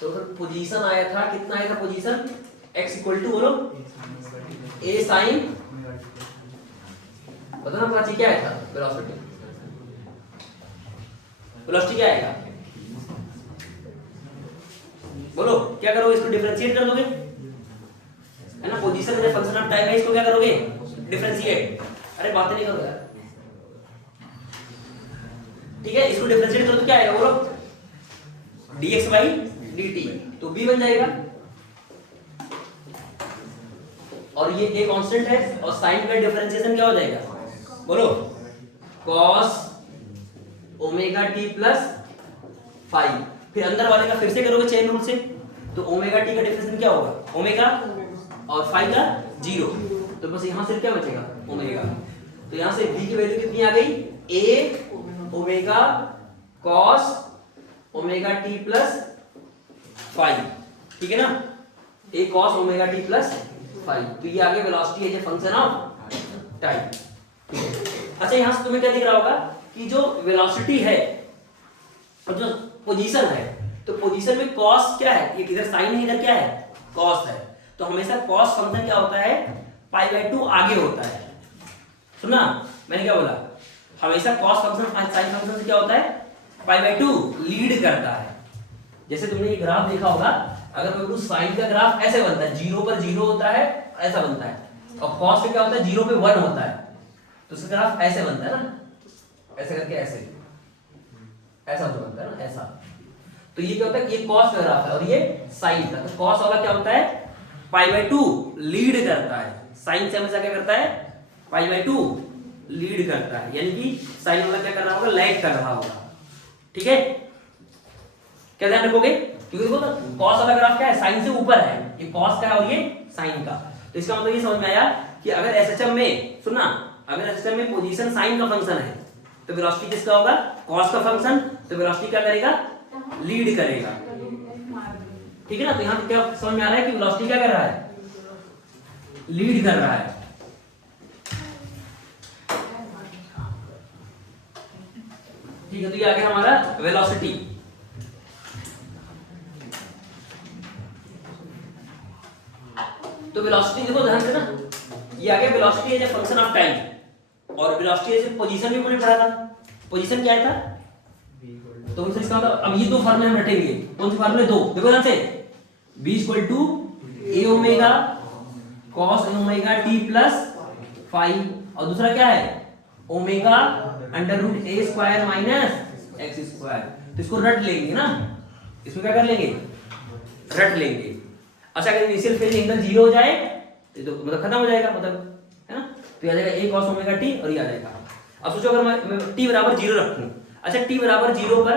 तो पोजीशन आया था, कितना आया था पोजीशन x = बोलो a sin, बताना प्राची क्या आया था वेलोसिटी, वेलोसिटी क्या आएगा बोलो, क्या करोगे इसको डिफरेंशिएट कर दोगे है ना, पोजीशन में फंक्शन ऑफ टाइम है, इसको क्या करोगे डिफरेंशिएट। अरे बातें नहीं करो यार, ठीक है, इसको डिफरेंशिएट करो तो क्या आएगा बोलो dx/dt, तो b बन जाएगा, और ये a कांस्टेंट है, और साइन का डिफरेंशिएशन क्या हो जाएगा बोलो cos ω_t प्लस 5, फिर अंदर वाले का फिर से करोगे चेन रूल से, तो ω_t का डिफरेंशिएशन क्या होगा ओमेगा, और 5 का 0, तो बस यहां से क्या बचेगा ओमेगा, तो यहां से b की वैल्यू कितनी आ गई a omega cos ω_t plus 5, ठीक है ना, a cos ω_t प्लस 5, तो ये आ गया velocity as a function of time. अच्छा यहां से तुम्हें क्या दिख रहा होगा कि जो वेलोसिटी है और जो पोजीशन है, तो पोजीशन में cos क्या है, ये इधर sin है इधर क्या है cos है, तो हमेशा cos फंक्शन क्या होता है π/2 आगे होता है। सुना मैंने क्या बोला, हमेशा cos फंक्शन sin फंक्शन से क्या होता है π/2 लीड करता है, जैसे तुमने ये ग्राफ देखा होगा, अगर कोई बिल्कुल साइन का ग्राफ ऐसे बनता है, 0 पर 0 होता है, ऐसा बनता है, और कॉस पे क्या होता है, 0 पे 1 होता है, तो उसका ग्राफ ऐसे बनता है ना, ऐसे करके ऐसे, ऐसा तो बनता है ना, ऐसा। तो ये क्या होता है, ये कॉस का ग्राफ है और ये साइन का। तो कॉस वाला क्या होता है, π/2 लीड करता है, साइन से हमेशा क्या करता है, π/2 लीड करता है, यानी कि साइन वाला क्या कर रहा होगा, लैग कर रहा होगा। ठीक है, क्या ध्यान रखोगे, क्योंकि देखो तो कॉस वाला ग्राफ क्या है, साइन से ऊपर है, ये कॉस का है और ये साइन का। तो इसका मतलब ये समझ में आया कि अगर एसएचएम में, सुनना, अगर एसएचएम में पोजीशन साइन का फंक्शन है तो वेलोसिटी किसका होगा, कॉस का फंक्शन, तो वेलोसिटी क्या करेगा, लीड करेगा। ठीक है ना, तो यहां पे क्या समझ में आ रहा है कि वेलोसिटी क्या कर रहा है, लीड कर रहा है। ठीक है, तो ये आ गया हमारा वेलोसिटी। तो वेलोसिटी देखो ध्यान से ना, ये आ गया velocity as a function of time, और वेलोसिटी एज ए पोजीशन भी मैंने पढ़ा था। पोजीशन क्या था, तो उनसे इसका मतलब अब ये दो फार्मूले हम रटेंगे। कौन से फार्मूले, दो, देखो ध्यान से, b = a omega cos omega t plus phi, और दूसरा क्या है, ओमेगा √a² माइनस x²। तो इसको रट लेंगे ना, इसमें क्या कर लेंगे, रट लेंगे। अच्छा, अगर इनिशियल फेज एंगल 0 हो जाए तो मतलब खत्म हो जाएगा, मतलब है ना, तो ये आ जाएगा a cos ओमेगा t और ये आ जाएगा। अब सोचो अगर मैं t बराबर 0 रखूं, अच्छा t बराबर 0 पर,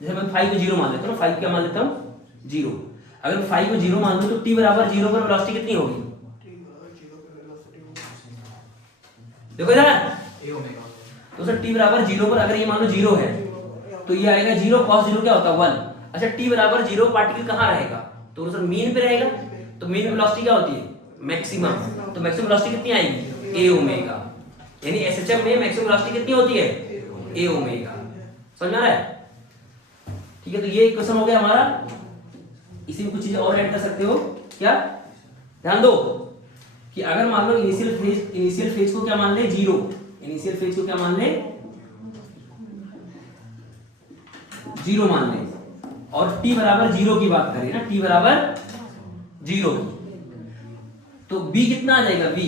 जैसे मैं फाई को 0 मान लेता हूं ना, फाई को क्या मान लेता हूं, 0। अगर मैं फाई को 0 मान लूं तो t बराबर 0 पर वेलोसिटी कितनी होगी, देखो इधर, तो सर t बराबर 0 पर अगर ये मान लो 0 है तो ये आएगा 0 cos 0 क्या होता है, 1। अच्छा, t बराबर 0 पार्टिकल कहां रहेगा, तो सर मीन पे रहेगा, तो मीन वेलोसिटी क्या होती है, मैक्सिमम। तो मैक्सिमम वेलोसिटी कितनी आएगी, a ओमेगा, यानी एसएचएम में मैक्सिमम वेलोसिटी कितनी होती है, a ओमेगा। समझ में आ रहा है, ठीक है। तो ये क्वेश्चन हो गया हमारा, इसी में कुछ चीजें और ऐड कर सकते हो क्या, ध्यान दो कि अगर मान लो इनिशियल फेज को क्या मान ले, 0, इनिशियल फेज को क्या मान ले, 0 मान ले, और t बराबर 0 की बात करें ना, t बराबर 0 तो b कितना आ जाएगा, b,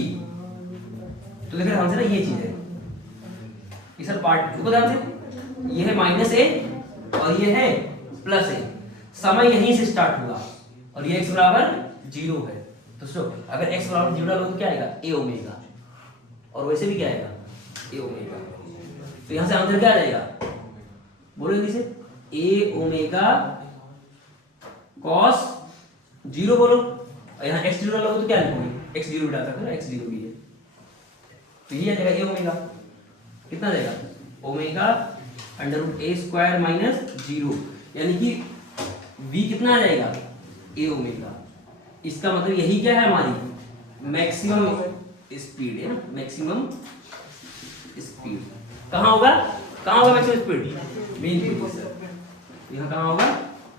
तो देखिए हमसे ना ये चीज है, ये सर पार्ट देखो ध्यान से, ये है -a और ये है +a, समय यहीं से स्टार्ट हुआ और ये x बराबर 0 है। तो सोचो अगर x बराबर 0 डालो तो क्या आएगा, a ओमेगा, और वैसे भी क्या आएगा, a ओमेगा। तो यहां से आंसर क्या आ जाएगा, बोलो जल्दी से, a ओमेगा cos 0 बोलो, और यहाँ x0 डालो तो क्या लिखोगे, x0 डालता है ना, x0 भी है, तो ये आ जाएगा a ओमेगा, कितना जाएगा, ओमेगा √a² माइनस 0, यानी कि v कितना आ जाएगा, a ओमेगा। इसका मतलब यही क्या है, हमारी मैक्सिमम स्पीड है ना, मैक्सिमम स्पीड कहाँ होगा, मैक्सिमम स्पीड, मीन पोजीशन, यहाँ कहाँ होगा,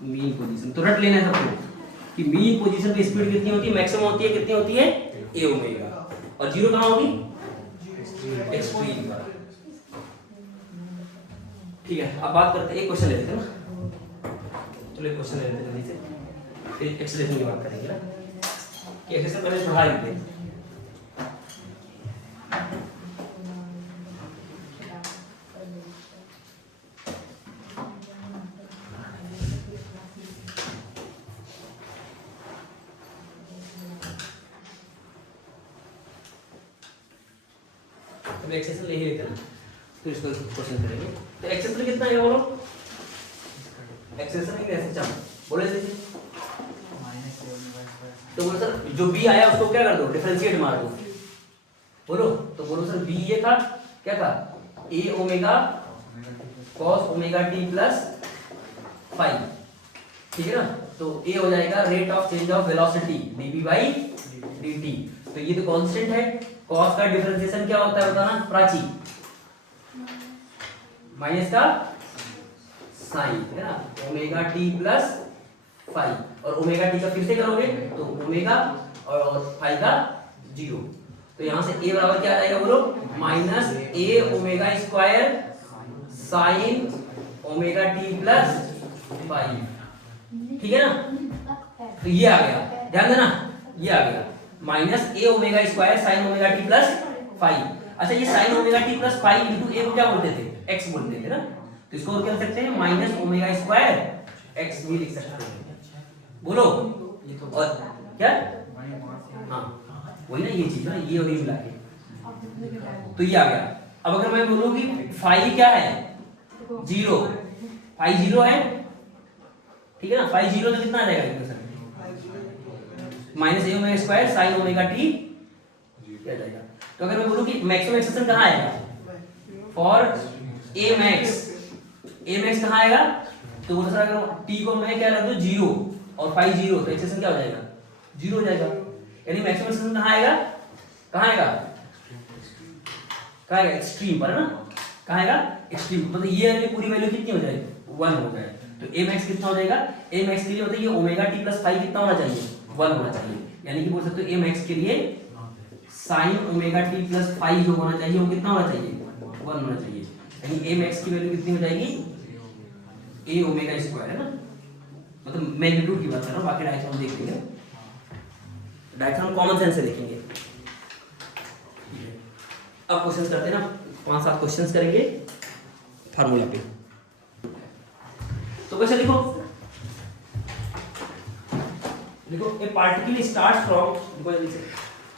मीन पोजीशन। तो रट लेना है सबको कि मीन पोजीशन पे स्पीड कितनी होती है, मैक्सिमम होती है, कितनी होती है, a ओमेगा, और 0 कहाँ होगी, एक्सट्रीम पर। ठीक है, अब बात करते हैं, एक क्वेश्चन ले लेते हैं ना, चलो एक क्वेश्चन ले लेते हैं जल्दी से, फिर एक्सेलेरेशन की बात करेंगे ना, कि एक्सेलेरेशन पहले पढ़ा लेते हैं। तो एक्सेलेरेशन ले ही लेते हैं ना, तो इसको क्वेश्चन करेंगे। तो एक्सेलेरेशन कितना है बोलो, एक्सेलेरेशन एक ऐसे चल बोले ऐसे, तो बोलो सर जो b आया उसको क्या कर दो, डिफरेंशिएट मार दो, बोलो। तो बोलो सर b ये था, क्या था, a omega cos omega t plus phi, ठीक है ना। तो a हो जाएगा rate of change of velocity dv/dt। तो ये तो कांस्टेंट है, cos का डिफरेंशिएशन क्या होता है बताना, प्राची, माइनस का साइन, है ना, ओमेगा t प्लस फाई, और ओमेगा t का फिर से करोगे तो ओमेगा और फाई का 0। तो यहां से a बराबर क्या आ जाएगा बोलो, -a ओमेगा² sine omega t plus phi. ठीक है ना, तो ये आ गया, ध्यान देना, ये आ गया minus a omega square sine omega t plus five. अच्छा ये sine omega t plus five into a को क्या बोलते थे, एक्स बोलते थे ना, तो इसको क्या लिख सकते हैं माइनस ओमेगा स्क्वायर एक्स भी लिख सकते हैं, बोलो। और क्या, हाँ वही ना, ये चीज ना, ये और ये मिला के, तो ये आ गया। अब अगर मैं बोलूं कि फाइव क्या है, जीरो, फाइव जीरो है, ठीक है ना, फाइव जीरो तो कितना आ जाएगा equation, minus a omega square sine omega t क्या जाएगा। तो अगर मैं बोलूं कि मैक्सिमम एक्सप्रेशन कहाँ आएगा, फॉर ए मैक्स कहाँ आएगा, तो बोला सर अगर टी को मैं क्या रख दूं जीरो और फाइव जीरो, तो एक्सप्रेशन क्या हो जाएगा, जीरो हो जाएगा। यानी मैक्सिमम एक्सप्रेशन कहाँ आएगा, कहाँ आएगा, कहाँ आएगा, एक्सट्रीम पर है ना, कहाँ आएगा, एक्सट्रीम, मतलब ये वाली पूरी वैल्यू कितनी हो जाएगी, 1 हो जाए, तो ए मैक्स कितना हो जाएगा, ए मैक्स के लिए मतलब ये ओमेगा टी प्लस फाइव कितना होना चाहिए, 1 होना चाहिए। यानी कि बोल सकते हो ए मैक्स के लिए sign omega t plus five जो होना चाहिए वो कितना होना चाहिए, 1 होना चाहिए। यानी ए मैक्स की वैल्यू कितनी हो जाएगी, ए ओमेगा स्क्वायर है ना, मतलब मैग्नीट्यूड की बात कर रहा हूँ, बाकी डायग्राम देख लेंगे, डायग्राम कॉमन सेंस से देखेंगे। अब क्वेश्चंस करते हैं ना, 5-7 क्वेश्चंस करेंगे फार्मूला पे। तो क्वेश्चन देखो ए पार्टिकल स्टार्ट्स फ्रॉम, देखो जल्दी से,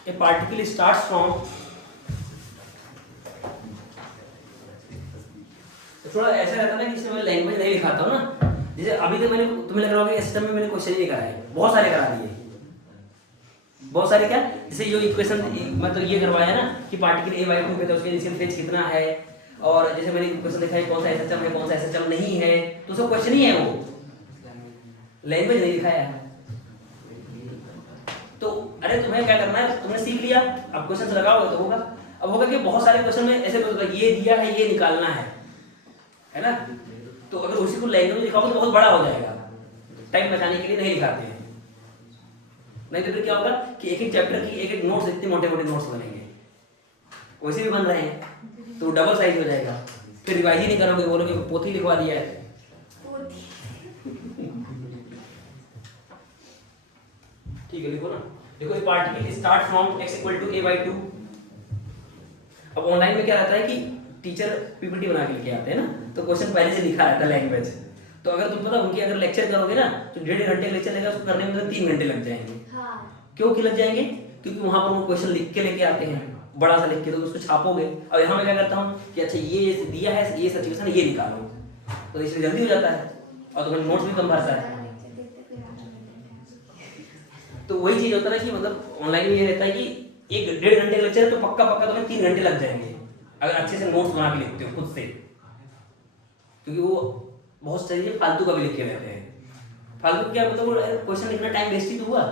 ए पार्टिकल स्टार्ट्स फ्रॉम, थोड़ा ऐसा रहता है ना कि इसमें मैं लैंग्वेज नहीं दिखाता हूँ ना, जैसे अभी तक मैंने, तुम्हें लग रहा होगा सिस्टम में मैंने क्वेश्चन ही नहीं कराए, बहुत सारे करा दिए, बहुत सारे क्या, जैसे जो इक्वेशन मतलब ये करवाया ना कि पार्टिकल ए बाई 2 पे, तो उसके इनिशियल फेज कितना है, और जैसे मैंने क्वेश्चन दिखाया कौन सा एसएचएम है कौन सा एसएचएम नहीं है, तो सब क्वेश्चन ही है, वो लैंग्वेज नहीं दिखाया है। तो अरे तुम्हें क्या करना है, तुमने सीख लिया, अब क्वेश्चन लगाओगे तो होगा। अब होगा कि बहुत सारे क्वेश्चन में ऐसे होता है, ये दिया है ये निकालना है ना, तो अगर उसी को लैंग्वेज में दिखाओगे तो बहुत बड़ा हो जाएगा, टाइम बचाने के लिए नहीं दिखाते हैं, नहीं तो फिर क्या होगा कि एक एक चैप्टर की एक एक नोट्स, इतने मोटे मोटे नोट्स बनेंगे, वैसे भी बन रहे हैं, तो डबल साइज हो जाएगा, फिर रिवाइज ही नहीं करोगे, बोलोगे पोथी लिखवा दिया है। ठीक है लिखो ना, देखो ये particle start from x equal to a/2। अब ऑनलाइन में क्या रहता है कि टीचर पीपीटी बना के लेके आते हैं ना, तो क्वेश्चन पहले से लिखा रहता है लैंग्वेज, तो अगर तुम पता उनकी अगर लेक्चर करोगे ना तो 1.5 घंटे का लेक्चर लेगा, उसको करने में तो 3 घंटे लग जाएंगे। क्यों लग जाएंगे, क्योंकि वहां पर वो क्वेश्चन लिख के लेके आते हैं, बड़ा सा लिख के, तो उसको छापोगे। अब यहाँ मैं क्या करता हूँ कि अच्छा ये दिया है, ये सिचुएशन ये निकालो, तो इसलिए जल्दी हो जाता है और तुम्हारे नोट्स भी कम भरता है। तो वही चीज होता है कि मतलब ऑनलाइन में ये रहता है कि 1-1.5 घंटे का लेक्चर है, तो पक्का तुम्हें 3 घंटे लग जाएंगे अगर अच्छे से नोट्स बना के लिखते हो खुद से, क्योंकि वो बहुत सारी चीजें फालतू का भी लिख के रहते हैं। फालतू क्या मतलब, क्वेश्चन लिखना टाइम वेस्ट ही तो हुआ।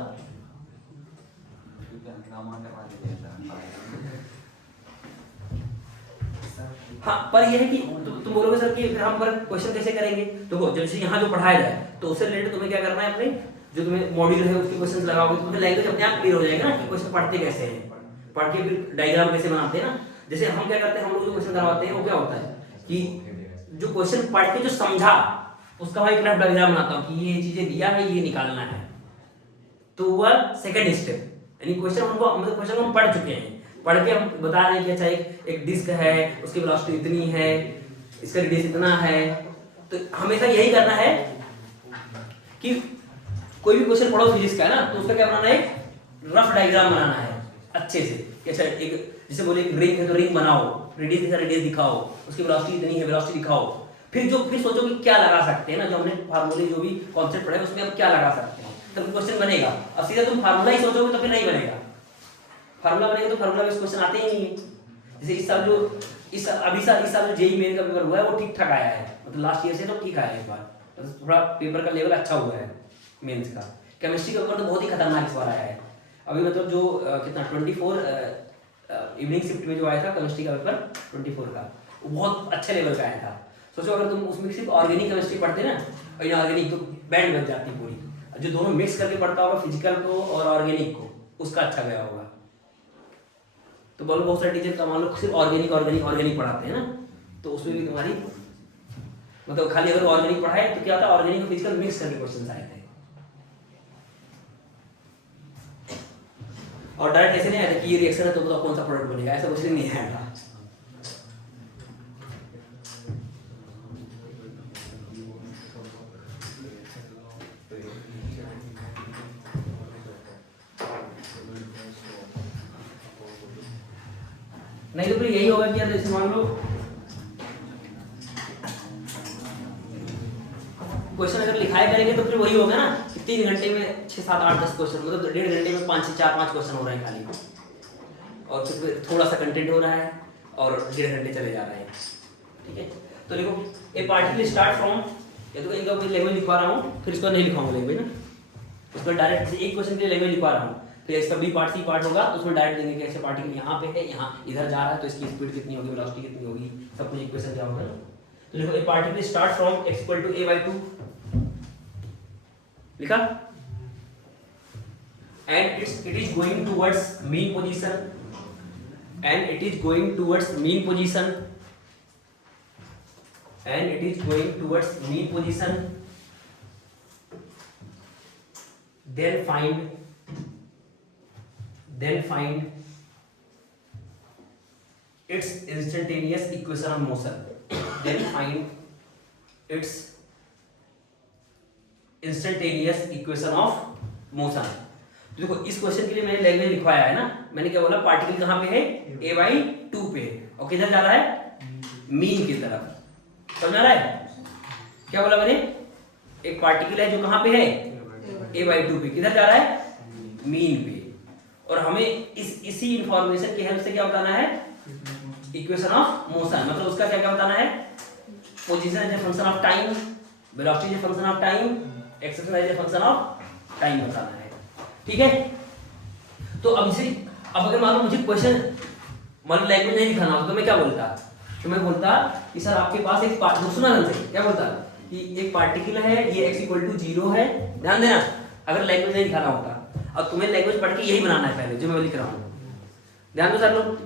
हाँ पर यह है कि तुम बोलोगे सर कि फिर हम पर क्वेश्चन कैसे करेंगे, तो जैसे यहाँ जो पढ़ाया जाए तो उससे रिलेटेड तुम्हें क्या करना है, अपने जो तुम्हें मॉड्यूल है उसके क्वेश्चन लगाओगे तो तुम्हें लैंग्वेज अपने आप क्लियर हो जाएगा ना कि क्वेश्चन पढ़ते कैसे हैं, पढ़ के फिर डायग्राम कैसे बनाते हैं ना। जैसे हम क्या करते हैं, हम लोग जो क्वेश्चन करवाते हैं वो क्या होता है कि जो क्वेश्चन पढ़ के जो समझा उसका मैं एक रफ डायग्राम बनाता हूँ कि ये चीजें दिया है ये निकालना है, तो वह सेकंड स्टेप, यानी क्वेश्चन हमको मतलब क्वेश्चन हम पढ़ चुके हैं, पढ़ के हम बता रहे हैं कि अच्छा एक डिस्क है, उसकी वेलोसिटी इतनी है, इसका रेडियस इतना है। तो हमेशा यही करना है कि कोई भी क्वेश्चन पढ़ो फिजिक्स का है ना, तो उसका क्या बनाना है, एक रफ डायग्राम बनाना है अच्छे से कि अच्छा एक जैसे बोले एक रिंग है तो रिंग बनाओ, रेडियस जैसा रेडियस दिखाओ, उसकी वेलोसिटी इतनी है वेलोसिटी दिखाओ, फिर सोचो कि क्या लगा सकते हैं ना, जो हमने फार्मूले जो भी कॉन्सेप्ट पढ़े उसमें हम क्या लगा सकते हैं, तब क्वेश्चन बनेगा। अब सीधा तुम फार्मूला ही सोचोगे तो फिर नहीं बनेगा, फार्मूला बनेगा तो फार्मूला बेस्ड क्वेश्चन आते ही नहीं है। जैसे इस साल जो जेईई मेन का पेपर हुआ है वो ठीक ठाक आया है, मतलब लास्ट ईयर से तो ठीक आया है, इस बार तो थोड़ा पेपर का लेवल अच्छा हुआ है मेंस का। केमिस्ट्री का पेपर तो बहुत ही खतरनाक इस बार आया है, अभी मतलब जो कितना 24 इवनिंग शिफ्ट में जो आया था केमिस्ट्री का पेपर 24 का, वो बहुत अच्छे लेवल का आया था। सोचो अगर तुम उसमें सिर्फ ऑर्गेनिक केमिस्ट्री पढ़ते ना और इनऑर्गेनिक, तो बैंड बन जाती पूरी। जो दोनों मिक्स करके पढ़ता होगा फिजिकल को और ऑर्गेनिक को, उसका अच्छा गया होगा। तो बोलो बहुत सारे टीचर का मान लो सिर्फ ऑर्गेनिक पढ़ाते हैं ना, तो उसमें भी तुम्हारी मतलब खाली अगर ऑर्गेनिक पढ़ाए तो क्या होता है, ऑर्गेनिक और फिजिकल मिक्स करके क्वेश्चन आए थे, और डायरेक्ट ऐसे नहीं आया था कि ये रिएक्शन है तो बताओ कौन सा प्रोडक्ट बनेगा, ऐसा कुछ नहीं आएगा। नहीं तो फिर यही होगा कि यार जैसे मान लो क्वेश्चन अगर लिखाया करेंगे तो फिर वही होगा ना कि 3 घंटे में 6 7 8 10 क्वेश्चन, मतलब 1.5 घंटे में 5 से 4 5 क्वेश्चन हो रहे हैं खाली, और फिर थोड़ा सा कंटेंट हो रहा है और 1.5 घंटे चले जा रहे हैं। ठीक है, तो देखो ए पार्टिकल स्टार्ट फ्रॉम, ये तो इनका मैं लैंग्वेज लिखवा रहा हूँ, फिर इसको नहीं लिखाऊंगा लैंग्वेज ना, उसको डायरेक्ट एक क्वेश्चन के लिए लैंग्वेज लिखवा रहा हूँ, फिर इसका बी पार्ट सी पार्ट होगा तो उसमें डायरेक्ट देंगे कि ऐसे पार्टिकल यहाँ पे है, यहाँ इधर जा रहा है तो इसकी स्पीड कितनी होगी, वेलोसिटी कितनी होगी, सब कुछ इक्वेशन क्या होगा। तो देखो a particle start from x equal to a/2 लिखा, and it is going towards mean position, and it is going towards mean position, and it is going towards mean position, then find its instantaneous equation of motion, then find its instantaneous equation of motion। देखो इस question के लिए मैंने language लिखवाया है ना, मैंने क्या बोला पार्टिकल कहाँ पे है, a/2 पे, और किधर जा रहा है, मीन की तरफ, समझ आ रहा है क्या बोला मैंने, एक पार्टिकल है जो कहाँ पे है, a/2 पे, किधर जा रहा है, मीन पे, और हमें इसी इंफॉर्मेशन की हेल्प से क्या बताना है, इक्वेशन ऑफ मोशन, मतलब उसका क्या क्या बताना है, position as a function of time, velocity as a function of time, acceleration as a function of time बताना है। ठीक है, तो अब इसे, अब अगर मान लो मुझे क्वेश्चन मान लो लैंग्वेज नहीं लिखाना हो तो मैं क्या बोलता, तो मैं बोलता कि सर आपके पास एक पार्टिकल, सुना ध्यान से, क्या बोलता कि एक पार्टिकल है, ये x इक्वल टू 0 है, ध्यान देना, अगर लैंग्वेज नहीं लिखाना होता, अब तुम्हें लैंग्वेज पढ़ के यही बनाना है पहले जो मैं लिख रहा हूँ, ध्यान दो सर लोग,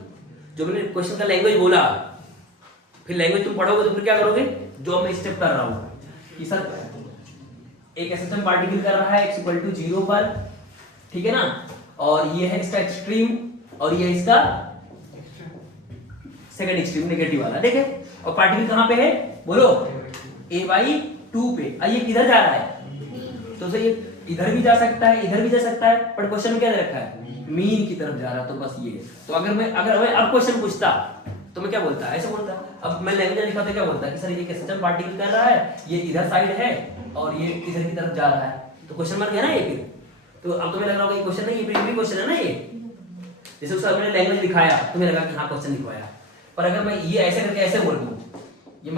जो मैंने क्वेश्चन का लैंग्वेज बोला, फिर लैंग्वेज तुम पढ़ोगे तो फिर क्या करोगे, जो मैं स्टेप कर रहा हूँ कि सर एक ऐसा पार्टिकल कर रहा है x इक्वल टू 0 पर, ठीक है ना, और ये है इसका एक्सट्रीम और ये इसका सेकंड एक्सट्रीम नेगेटिव वाला, ठीक है, और पार्टिकल कहाँ पे है, बोलो a/2 पे, ये किधर जा रहा है, तो ये इधर भी जा सकता है, इधर भी जा सकता है, पर क्वेश्चन में क्या दे रखा है, मीन की तरफ जा रहा है, तो बस ये, तो अगर मैं अब क्वेश्चन पूछता तो मैं क्या बोलता, ऐसे बोलता, अब मैं लैंग्वेज लिखा तो क्या बोलता कि सर ये कैसे पार्टिकल कर रहा है, ये इधर साइड है और ये इधर की तरफ जा रहा है, तो क्वेश्चन बन गया ना ये, फिर तो अब तुम्हें लग रहा होगा ये क्वेश्चन नहीं, ये भी क्वेश्चन है ना, ये जैसे उसका मैंने लैंग्वेज लिखाया तुम्हें लगा कि हाँ क्वेश्चन लिखवाया, पर अगर मैं ये ऐसे करके ऐसे बोल दूं, ये -a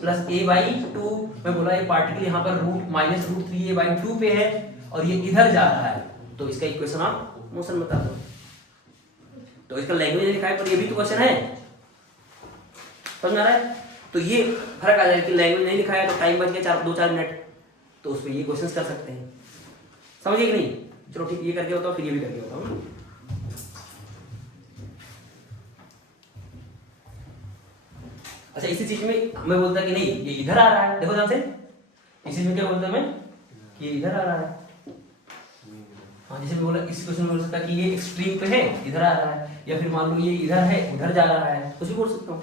प्लस a/2, मैं बोला ये पार्टिकल यहाँ पर -√3a/2 पे है और ये इधर जा रहा है, तो इसका इक्वेशन ऑफ मोशन बता दो, तो इसका लैंग्वेज लिखा है पर ये भी तो क्वेश्चन है, समझ आ रहा है, तो ये फर्क आ जाएगा कि लैंग्वेज नहीं लिखा है तो टाइम बच गया 2-4 मिनट, तो उस पर ये क्वेश्चंस कर सकते हैं, समझिए कि नहीं, चलो ठीक, ये करके बताओ फिर ये भी करके बताओ। अच्छा इसी चीज में मैं बोलता कि नहीं ये इधर आ रहा है, देखो ध्यान से, इसी चीज में क्या बोलता मैं कि ये इधर आ रहा है, हाँ जैसे मैं बोला इस क्वेश्चन में बोल सकता कि ये एक्सट्रीम पे है, इधर आ रहा है, या फिर मान लो ये इधर है, उधर जा रहा है, कुछ भी बोल सकता हूँ।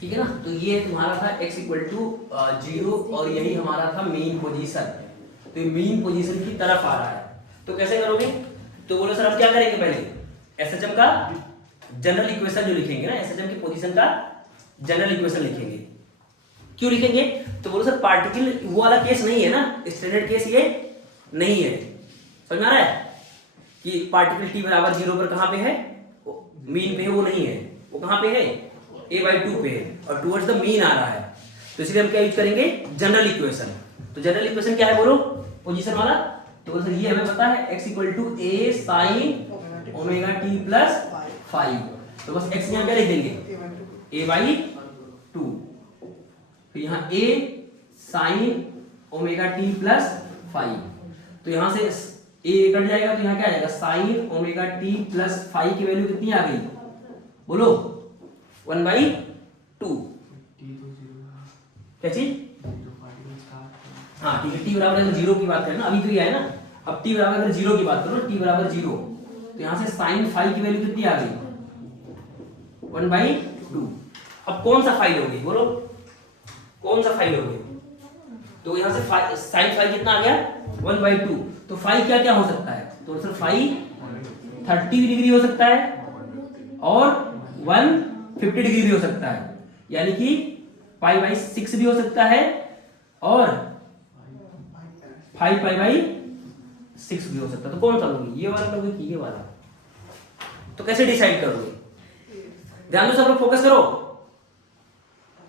ठीक है ना, तो ये तुम्हारा था x इक्वल टू 0 और यही हमारा था मेन पोजीशन, तो ये मेन पोजीशन की तरफ आ रहा है, तो कैसे करोगे, तो बोलो सर अब क्या करेंगे, पहले एसएचएम का जनरल इक्वेशन जो लिखेंगे ना, एसएचएम की पोजीशन का जनरल इक्वेशन लिखेंगे, क्यों लिखेंगे, तो बोलो सर पार्टिकल वो वाला केस नहीं है ना, स्टैंडर्ड केस ये नहीं है, समझ में आ रहा है कि पार्टिकल t बराबर 0 पर कहाँ पे है, मीन पे है, वो नहीं है, वो कहाँ पे है, a/2 पे है और टुवर्ड्स द मीन आ रहा है, तो इसलिए हम क्या यूज करेंगे, जनरल इक्वेशन, तो जनरल इक्वेशन क्या है बोलो, पोजीशन वाला, तो बोलो सर ये हमें पता है x equal to a sin omega t plus 5, तो बस x यहाँ क्या लिख देंगे, a/2, तो यहाँ a sin omega t plus 5, तो यहाँ से a कट जाएगा तो यहाँ क्या आ जाएगा, sin ओमेगा t प्लस 5 की वैल्यू कितनी आ गई, बोलो 1/2, 2 क्या चीज? हाँ ठीक है, t बराबर अगर 0 की बात करें ना, अभी तो ये है ना, अब t बराबर अगर 0 की बात करो, t बराबर 0, तो यहाँ से sin फाई की वैल्यू कितनी आ गई? 1/2। अब कौन सा फाई लोगे बोलो, कौन सा फाई लोगे? तो यहाँ से sin फाई कितना आ गया? 1/2। तो फाई क्या क्या हो सकता है? तो सर फाई 30 डिग्री हो सकता है और 150 डिग्री भी हो सकता है, यानी कि π/6 भी हो सकता है और 5π/6 भी हो सकता है। तो कौन सा लोगे, ये वाला लोगे कि ये वाला? तो कैसे डिसाइड करोगे? ध्यान दो सब लोग, फोकस करो।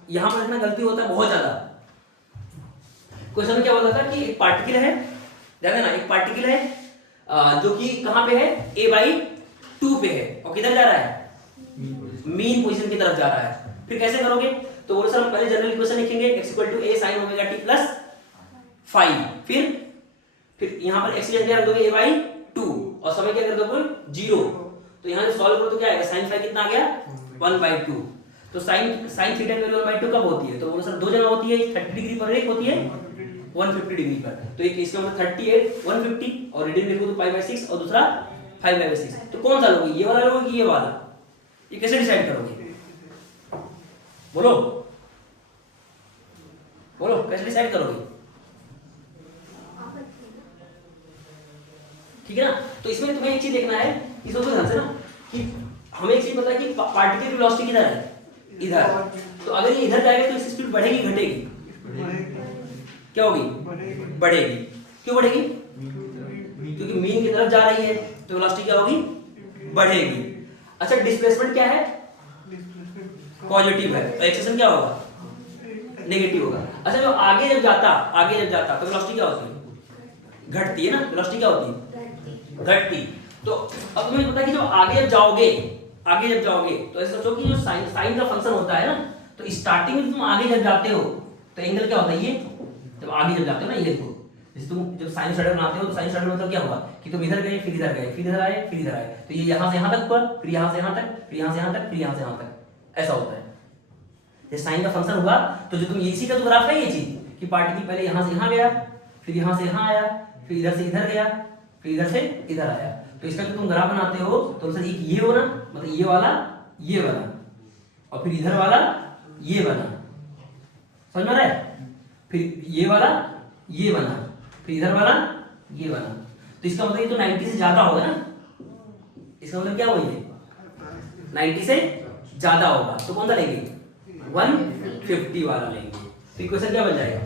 यहां पर इतना गलती होता है बहुत ज्यादा। क्वेश्चन में क्या बोला था कि एक पार्टिकल है, ध्यान देना, एक पार्टिकल है जो कि कहां पे है? a/2 पे है और किधर जा रहा है? मीन पोजीशन की तरफ जा रहा है। फिर कैसे करोगे? तो बोलो सर हम पहले जनरल इक्वेशन लिखेंगे x = a sin ωt plus phi, फिर यहां पर x की जगह रख दोगे a/2 और समय क्या कर दोगे 0। तो यहां से सॉल्व करो तो क्या आएगा? sin फाई कितना आ गया? 1/2। तो sin थीटा की वैल्यू 1/2 कब होती है? तो बोलो सर दो जगह होती है, 30 डिग्री पर एक होती है 150 डिग्री पर। तो एक इसका मतलब 38 150 और रीडिंग लिखो तो π/6 और दूसरा 5/6। तो कौन सा लोगे, ये वाला लोगे कि ये वाला? ये कैसे डिसाइड करोगे? बोलो बोलो कैसे डिसाइड करोगे? ठीक है ना। तो इसमें तुम्हें एक चीज देखना है, इसको ध्यान से ना, कि हमें एक चीज पता है कि पार्टिकल की वेलोसिटी किधर है? इधर। तो अगर ये इधर जाएगा तो इसकी स्पीड बढ़ेगी घटेगी? क्या होगी? बढ़ेगी। क्यों बढ़ेगी? क्योंकि मीन की तरफ जा रही है, तो वेलोसिटी क्या होगी? बढ़ेगी। अच्छा डिस्प्लेसमेंट क्या है? पॉजिटिव है, तो एक्सेलेरेशन क्या होगा? नेगेटिव होगा। अच्छा जो आगे जब जाता तो वेलोसिटी क्या होती है? घटती है ना। वेलोसिटी क्या होती है? घटती। तो अब तुम्हें पता है कि जब आगे जब जाओगे तो ऐसा सोचो कि जो साइन का फंक्शन होता है ना, तो स्टार्टिंग में तुम आगे जब जाते हो तो एंगल क्या होता है? ये जब आगे जब जाते हो ना, ये देखो, जैसे तुम जब साइनसॉइडल बनाते हो तो साइनसॉइडल मतलब क्या हुआ कि तुम इधर गए, फिर इधर गए, फिर इधर आए, फिर इधर आए, तो ये यहां से यहां तक हुआ, फिर यहां से यहां तक, फिर यहां से यहां तक, फिर यहां से यहां तक, ऐसा होता है। ये साइन का फंक्शन हुआ। तो जो तुम इसी का तो ग्राफ है ये चीज कि पार्टिकल पहले यहां से यहां गया, फिर यहां से यहां आया, फिर इधर से इधर गया, फिर इधर से इधर आया। तो इसका जो तुम ग्राफ बनाते हो तो सर एक ये होना, मतलब ये वाला और फिर इधर वाला ये बना, समझ में आ रहा है? फिर ये वाला ये बना, फिर इधर वाला ये बना। तो इसका मतलब ये तो 90 से ज्यादा होगा ना, इसका मतलब क्या हुआ? ये 90 से ज्यादा होगा। तो कौन सा लेंगे? 150 वाला लेंगे। तो इक्वेशन क्या बन जाएगा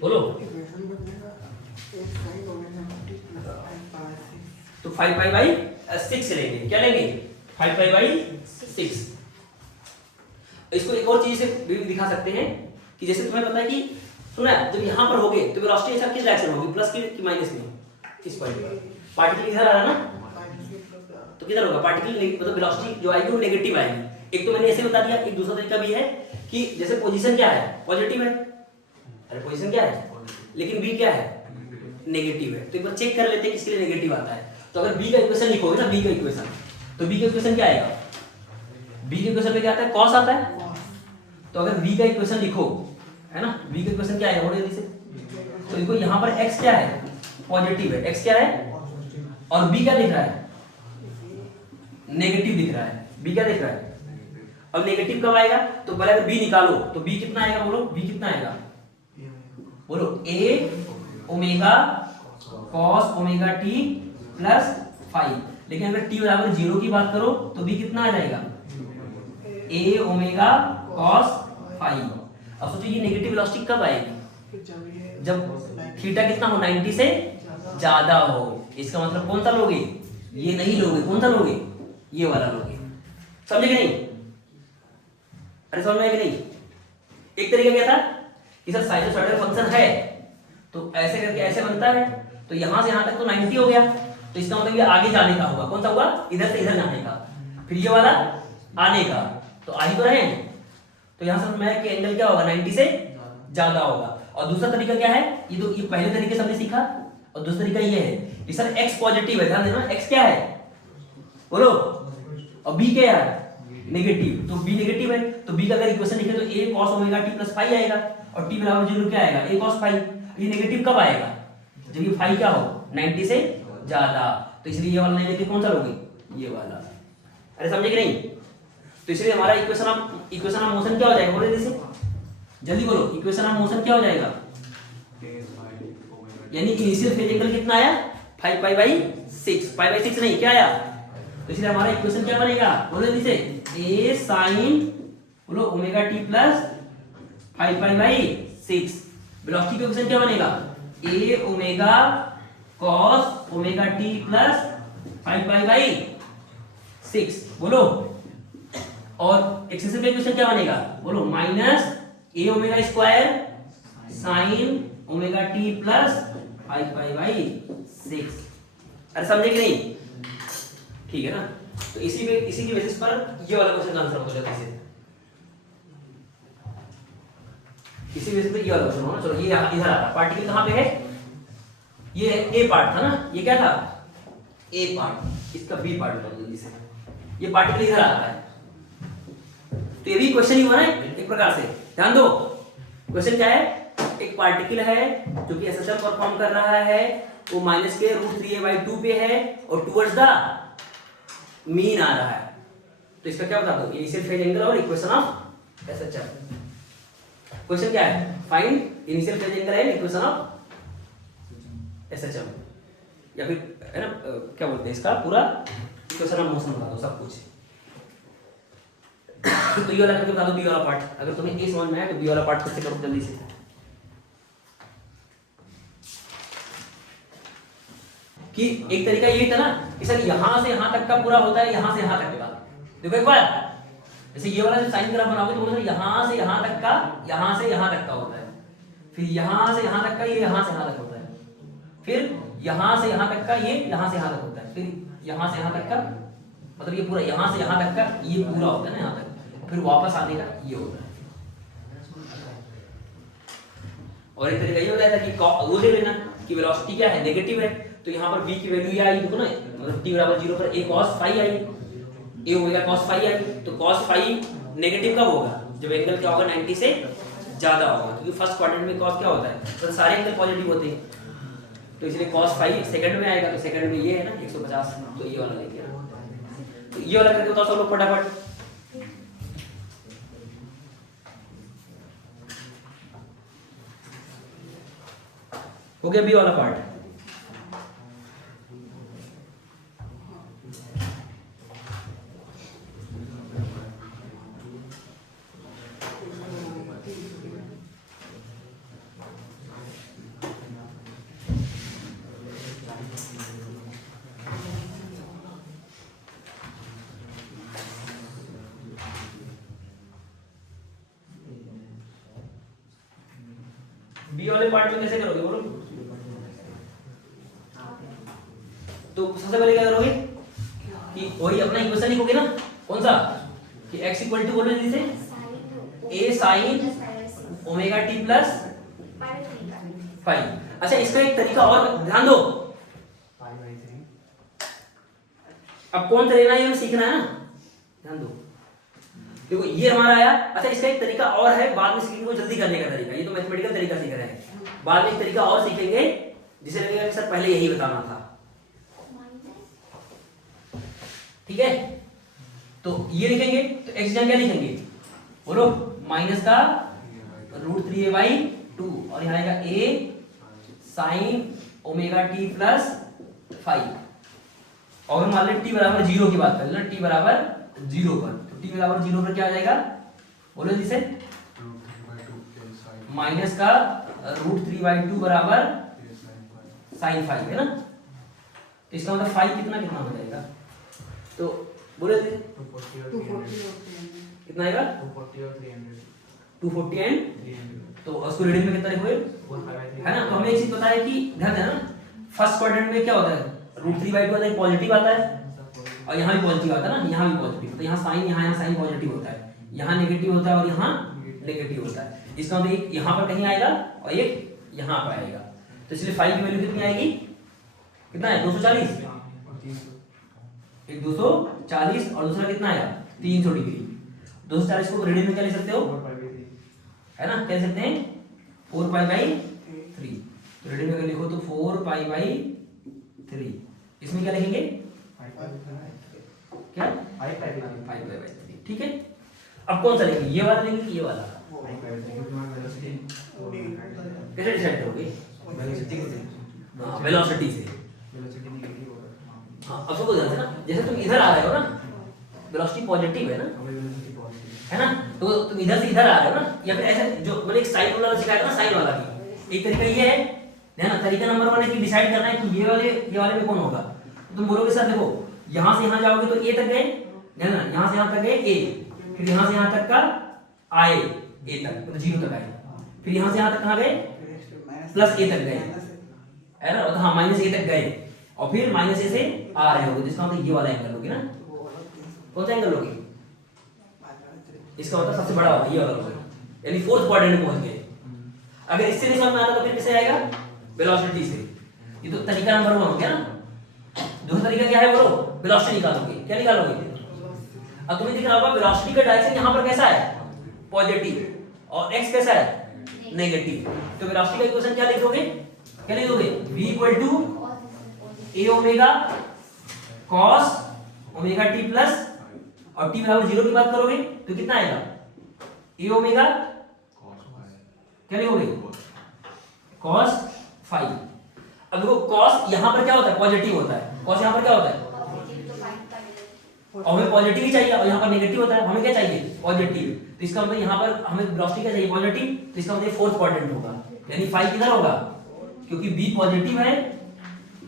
बोलो? तो 5π/6 लेंगे। क्या लेंगे? 5π/6। इसको एक और चीज से भी दिखा सकते हैं कि जैसे तुम्हें पता है कि सुना जब यहां पर होगे तो वेलोसिटी ऐसा किस डायरेक्शन में होगी? प्लस की माइनस में? इस पॉइंट पर पार्टिकल इधर आ रहा है ना, तो किधर होगा? पार्टिकल मतलब वेलोसिटी जो आएगी वो नेगेटिव आएगी। एक तो मैंने ऐसे बता दिया, एक दूसरा तरीका भी है कि जैसे पोजीशन क्या है? पॉजिटिव है। अरे पोजीशन क्या है? लेकिन बी क्या है? नेगेटिव है। तो एक बार चेक कर लेते हैं किसके लिए नेगेटिव आता है। तो अगर बी का इक्वेशन लिखोगे ना, बी का इक्वेशन, तो बी का इक्वेशन क्या आएगा? बी के इक्वेशन में क्या आता है? कॉस आता है। तो अगर बी का इक्वेशन लिखो, है ना, बी का इक्वेशन क्या आएगा? बोलो जल्दी से। तो देखो यहाँ पर x क्या है? पॉजिटिव है। x क्या है? और b क्या दिख रहा है? नेगेटिव दिख रहा है। b क्या दिख रहा है? अब नेगेटिव कब आएगा? तो पहले अगर b निकालो तो b कितना आएगा? बोलो b कितना आएगा? बोलो a omega cos omega t plus phi. लेकिन अगर t बराबर 0 की बात करो तो b कितना आ जाएगा? a omega cos phi. अब सोचो ये नेगेटिव वेलोसिटी कब आएगी? जब थीटा कितना हो? 90 से ज्यादा हो। इसका मतलब कौन सा लोगे? ये नहीं लोगे। कौन सा लोगे? ये वाला लोगे। समझे कि नहीं? अरे समझ में आया कि नहीं? एक तरीका क्या था कि सर साइनसॉइडल फंक्शन है तो ऐसे करके ऐसे बनता है, तो यहां से यहां तक तो 90 हो गया, तो इसका मतलब ये आगे जाने का होगा। कौन सा होगा? इधर से इधर जाने का, फिर ये वाला आने का, तो आ ही तो रहे हैं। तो यहां से मैं कि एंगल क्या होगा? 90 से ज्यादा होगा। और दूसरा तरीका क्या है? ये पहले तरीके से हमने सीखा, और दूसरा तरीका ये है कि सर x पॉजिटिव है, ध्यान देना x क्या है बोलो, और b क्या है? नेगेटिव, तो b नेगेटिव है, तो b का अगर इक्वेशन लिखे तो a cos omega t plus phi आएगा, और t बराबर 0 क्या आएगा, a cos फाई। ये नेगेटिव कब आएगा, जब ये फाई क्या हो 90 से ज्यादा, तो इसलिए ये वाला नेगेटिव कौन सा लोगे, ये वाला। अरे समझे कि नहीं, तो इसलिए हमारा इक्वेशन ऑफ मोशन क्या हो जाएगा, बोले जैसे जल्दी बोलो, इक्वेशन ऑफ मोशन क्या हो जाएगा, यानी इनिशियल फेज एंगल कितना आया 5 पाई बाई 6, पाई बाई 6 नहीं क्या आया, तो इसलिए हमारा इक्वेशन क्या बनेगा, बोलो जल्दी से, a sin बोलो omega t plus 5 pi by 6, velocity का इक्वेशन क्या बनेगा, a omega cos omega t plus 5 pi by 6, बोलो, और एक्सेसिव का इक्वेशन क्या बनेगा, बोलो minus a omega square sin omega t plus 5 pi by 6। अरे समझे कि नहीं, ठीक है ना, तो इसी की बेसिस पर ये वाला क्वेश्चन आंसर होगा जल्दी से, इसी बेसिस पे ये वाला क्वेश्चन होगा। चलो ये इधर आ रहा, पार्टिकल कहाँ पे है, ये ए पार्ट था ना, ये क्या था ए पार्ट, इसका बी पार्ट बताओ जल्दी से, ये पार्टिकल इधर आ रहा है, तो ये भी क्वेश्चन ही हुआ ना एक प्रकार से, ध्यान दो। क्वेश्चन क्या है, एक पार्टिकल है जो कि एसएचएम परफॉर्म कर रहा है, वो माइनस के √3a/2 पे है और टुवर्ड्स द मीन आ रहा है, तो इसका क्या बता दो, इनिशियल फेज एंगल और इक्वेशन ऑफ एसएचएम। क्वेश्चन क्या है, find initial phase angle and equation of SHM, या फिर है ना क्या बोलते हैं इसका पूरा इक्वेशन ऑफ मोशन बता दो सब कुछ। तो ये वाला करके बता दो बी वाला पार्ट, अगर तुम्हें ए समझ में आया तो बी वाला पार्ट खुद से करो जल्दी से। कि एक तरीका ये था ना कि सर यहां से यहां तक का पूरा होता है, यहां से यहां तक का, देखो एक बार जैसे ये वाला जो साइन ग्राफ बनाओगे तो सर यहां से यहां तक का, यहां से यहां तक का होता है, फिर यहां से यहां तक का, ये यहां से यहां तक होता है, फिर यहां से यहां तक का, ये यहां से यहां तक होता है, फिर यहां से यहां तक का, मतलब ये पूरा यहां से यहां तक का ये पूरा होता है ना यहां तक, फिर वापस आने का ये होता है। और एक तरीका ये होता है कि वो दे लेना कि वेलोसिटी क्या है, नेगेटिव है, तो यहाँ पर v की वैल्यू ये आई, देखो ना, मतलब t बराबर 0 पर a cos फाई आई, a ओमेगा cos फाई आई, तो cos फाई नेगेटिव कब होगा, जब एंगल क्या होगा 90 से ज्यादा होगा, क्योंकि फर्स्ट क्वाड्रेंट में cos क्या होता है, तो सारे एंगल पॉजिटिव होते हैं, तो इसलिए cos फाई सेकंड में आएगा, तो सेकंड में ये है ना 150, तो ये वाला लेके आना, तो ये वाला करके बताओ सब लोग फटाफट। हो गया बी वाला पार्ट। बी वाले पार्ट में कैसे करोगे बोलो, तो सबसे पहले क्या करोगे कि वही अपना इक्वेशन लिखोगे ना, कौन सा, कि x इक्वल टू बोलो जल्दी से a sin omega t plus phi. अच्छा इसका एक तरीका और ध्यान दो, अब कौन सा लेना है ये सीखना है ना, ध्यान दो, देखो ये हमारा आया। अच्छा इसका एक तरीका और है, बाद में सीखेंगे वो जल्दी करने का तरीका, ये तो मैथमेटिकल तरीका सीख रहे हैं, बाद में एक तरीका और सीखेंगे जिसे लगेगा कि सर पहले यही बताना था, ठीक है। तो ये लिखेंगे तो x जगह क्या लिखेंगे बोलो, माइनस का √3a/2 और यहाँ आएगा a sin omega t plus phi, और मान लें t बराबर 0 की बात करें ना, t बराबर 0 पर, तो t बराबर 0 पर क्या आ जाएगा बोलो जिसे, माइनस का √3/2 बराबर sin फाई है ना, तो इसका मतलब फाई कितना कितना हो जाएगा, तो बोले 240 कितना आएगा 240 एंड, तो उसको रीडिंग में कितना लिखोगे है ना। तो हमें एक चीज पता है कि ध्यान देना, फर्स्ट क्वाड्रेंट में क्या होता है √3/2 आता है, पॉजिटिव आता है, और यहाँ भी पॉजिटिव आता है ना, यहाँ भी पॉजिटिव, तो यहाँ साइन यहाँ साइन पॉजिटिव होता है, यहाँ नेगेटिव होता है और यहाँ नेगेटिव होता है, इसका मतलब एक यहाँ पर कहीं आएगा और एक यहाँ पर आएगा, तो इसलिए फाई की वैल्यू कितनी आएगी, कितना है 240, एक 240 और दूसरा कितना आया 300 डिग्री। 240 को रेडियन में क्या लिख सकते हो, 4 पाई बाई 3 है ना, क्या लिख सकते हैं 4 पाई बाई 3। तो रेडियन में अगर लिखो तो 4 पाई बाई 3। इसमें क्या लिखेंगे, क्या 5 पाई बाई 3 5 पाई बाई 3। ठीक है, अब कौन सा लेंगे, ये वाला लेंगे कि ये वाला, 5 पाई बाई 3 क्योंकि हमारा वेलोसिटी कैसे डिसाइड करोगे, वेलोसिटी को हाँ वेलोसिटी से। वेलोसिटी नेगेटिव होगा। हाँ अब सबको ध्यान से ना, जैसे तुम इधर आ रहे हो ना, वेलोसिटी पॉजिटिव है ना, हमें वेलोसिटी पॉजिटिव है ना, तो तुम इधर से इधर आ रहे हो ना, या फिर ऐसे जो मैंने एक साइन वाला सिखाया था ना, साइन वाला भी एक तरीका ये है ना। तरीका नंबर 1 है कि डिसाइड करना है कि ये वाले में कौन होगा। तो तुम बोलोगे सर देखो यहां से यहां जाओगे तो ए तक गए, है ना, यहां से यहां तक गए ए, फिर यहां से यहां तक का आए ए तक, मतलब 0 तक आए, फिर यहां से यहां तक कहां गए, प्लस ए तक गए, है ना, तो हाँ माइनस ए तक गए, और फिर माइनस ए से आ रहे होगे, जिसका मतलब ये वाला एंगल लोगे ना। कौन सा एंगल लोगे, इसका मतलब सबसे बड़ा होगा ये वाला होगा, यानी फोर्थ क्वाड्रेंट में पहुंच गए। अगर इससे नहीं समझ में आता तो फिर किससे आएगा, वेलोसिटी से। ये तो तरीका नंबर 1 हो गया ना। दूसरा तरीका क्या है, बोलो वेलोसिटी निकालोगे, क्या निकालोगे, अब तुम्हें दिख रहा होगा वेलोसिटी का डायरेक्शन यहां पर कैसा है, पॉजिटिव, और x कैसा है, नेगेटिव। तो वेलोसिटी का इक्वेशन क्या लिखोगे, क्या लिखोगे, v equal to a omega cos omega t plus, और t बराबर 0 की बात करोगे तो कितना आएगा, a ओमेगा क्या लिखोगे, cos phi। अब देखो cos यहां पर क्या होता है, पॉजिटिव होता है, cos यहां पर क्या होता है, और हमें पॉजिटिव ही चाहिए, और यहाँ पर नेगेटिव होता है, हमें क्या चाहिए, पॉजिटिव। तो इसका मतलब यहाँ पर हमें वेलोसिटी क्या चाहिए, पॉजिटिव, तो इसका मतलब फोर्थ क्वाड्रेंट होगा, यानी फाई किधर होगा, क्योंकि b पॉजिटिव है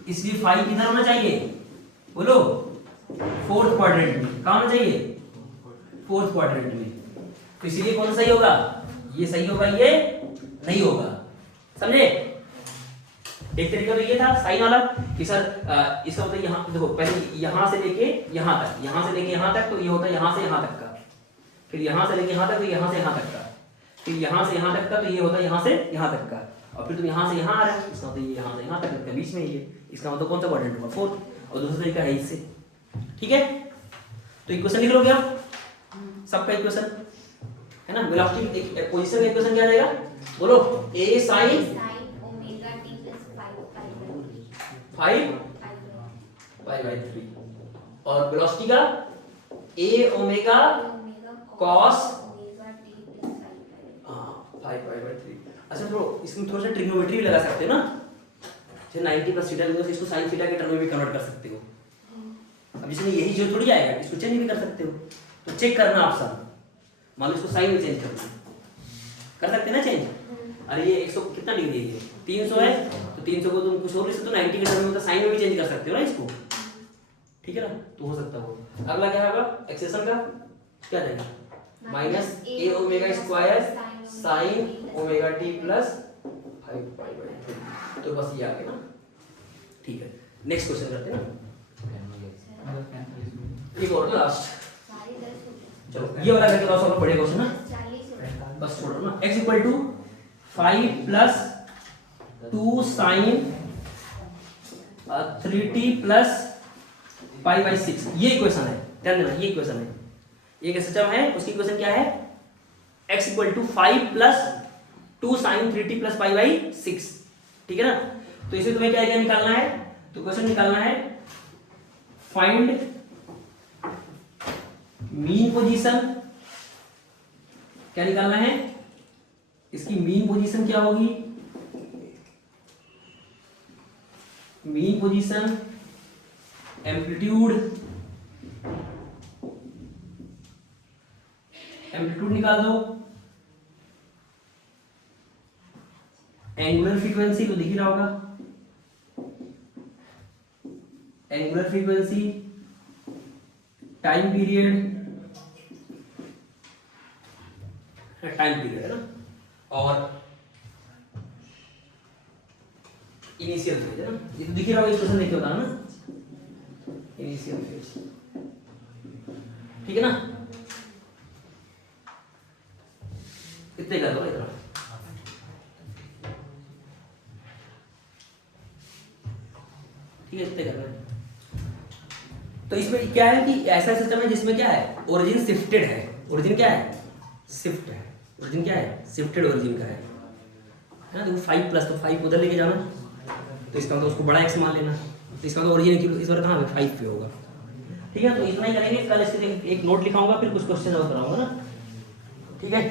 इसलिए फाई किधर होना चाहिए, बोलो फोर्थ क्वाड्रेंट में। कहाँ होना चाहिए, फोर्थ क्वाड्रेंट में। तो इसलिए कौन सा सही होगा, ये सही होगा, ये नहीं होगा, समझे। एक तरीका तो ये था साइन वाला कि सर इसका मतलब यहाँ देखो, पहले यहाँ से लेके यहाँ तक, यहाँ से लेके यहाँ तक, तो ये होता है यहाँ से यहाँ तक का, फिर यहाँ से लेके यहाँ तक, तो यहाँ से यहाँ तक का, फिर यहाँ से यहाँ तक का, तो ये होता है यहाँ से यहाँ तक का, और फिर तुम यहाँ से यहाँ आ रहे हो, इसका मतलब ये यहाँ से यहाँ तक का, बीच में ये, इसका मतलब कौन सा क्वाड्रेंट होगा, फोर्थ। और दूसरा तरीका है इससे, ठीक है। तो इक्वेशन लिख लोगे आप, सबका इक्वेशन है ना, वेलोसिटी पोजीशन का इक्वेशन क्या आ जाएगा, बोलो a sin 5 पाई बाई 3, और वेलोसिटी का a omega cos 5 pi by 3। अच्छा तो इसमें थोड़ा सा ट्रिग्नोमेट्री भी लगा सकते हो ना, जैसे 90 प्लस थीटा लेते हो इसको sin थीटा के टर्म में भी कन्वर्ट कर सकते हो। अब इसमें यही जो थोड़ी आएगा, इसको चेंज भी कर सकते हो, तो चेक करना ऑप्शन, मान लो इसको साइन में चेंज करना, कर सकते हैं ना चेंज। अरे ये 100 कितना डिग्री है, ये 300 है, तो 300 को तुम कुछ और लिख सकते हो, 90 के टर्म में तो साइन में भी चेंज कर सकते हो ना इसको, ठीक है ना, तो हो सकता है। अगला क्या होगा, एक्सेशन का क्या रहेगा, minus a omega square sine omega t plus 5 pi by 3। तो बस ये आ गया ना, ठीक है। नेक्स्ट क्वेश्चन करते हैं ना, एक और लास्ट, चलो ये वाला करके लास्ट और बड़े क्वेश्चन ना, बस छोड़ो ना। x equal to 5 plus 2 sine 3t plus pi by 6, ये इक्वेशन है, ध्यान देना ये इक्वेशन है, एक सिस्टम है, उसकी इक्वेशन क्या है, x equal to 5 plus 2 sine 3t plus pi by 6, ठीक है ना। तो इसे तुम्हें क्या क्या निकालना है, तो क्वेश्चन निकालना है फाइंड मीन पोजीशन, क्या निकालना है, इसकी मीन पोजीशन क्या होगी, मीन पोजीशन, एम्पलीट्यूड, एम्पलीट्यूड निकाल दो, एंगुलर फ्रीक्वेंसी तो दिख ही रहा होगा, angular frequency, time period, time period है ना, और इनिशियल फेज है ना, ये तो दिख ही रहा होगा, इक्वेशन देखिए होता है ना, इनिशियल फेज, ठीक है ना। इतने कर दो इतना, ठीक है, इतने कर रहे हैं। तो इसमें क्या है कि ऐसा सिस्टम है जिसमें क्या है, ओरिजिन शिफ्टेड है। ओरिजिन क्या है, शिफ्ट है। ओरिजिन क्या है, शिफ्टेड ओरिजिन का है ना। देखो 5 प्लस तो 5 उधर लेके जाना, तो इसका मतलब उसको बड़ा एक्स मान लेना, तो इसका तो ओरिजिन इस बार कहाँ पे 5 पे होगा। ठीक है, तो इतना ही करेंगे। कल इसके एक नोट लिखाऊंगा, फिर कुछ क्वेश्चन और कराऊंगा ना। ठीक है।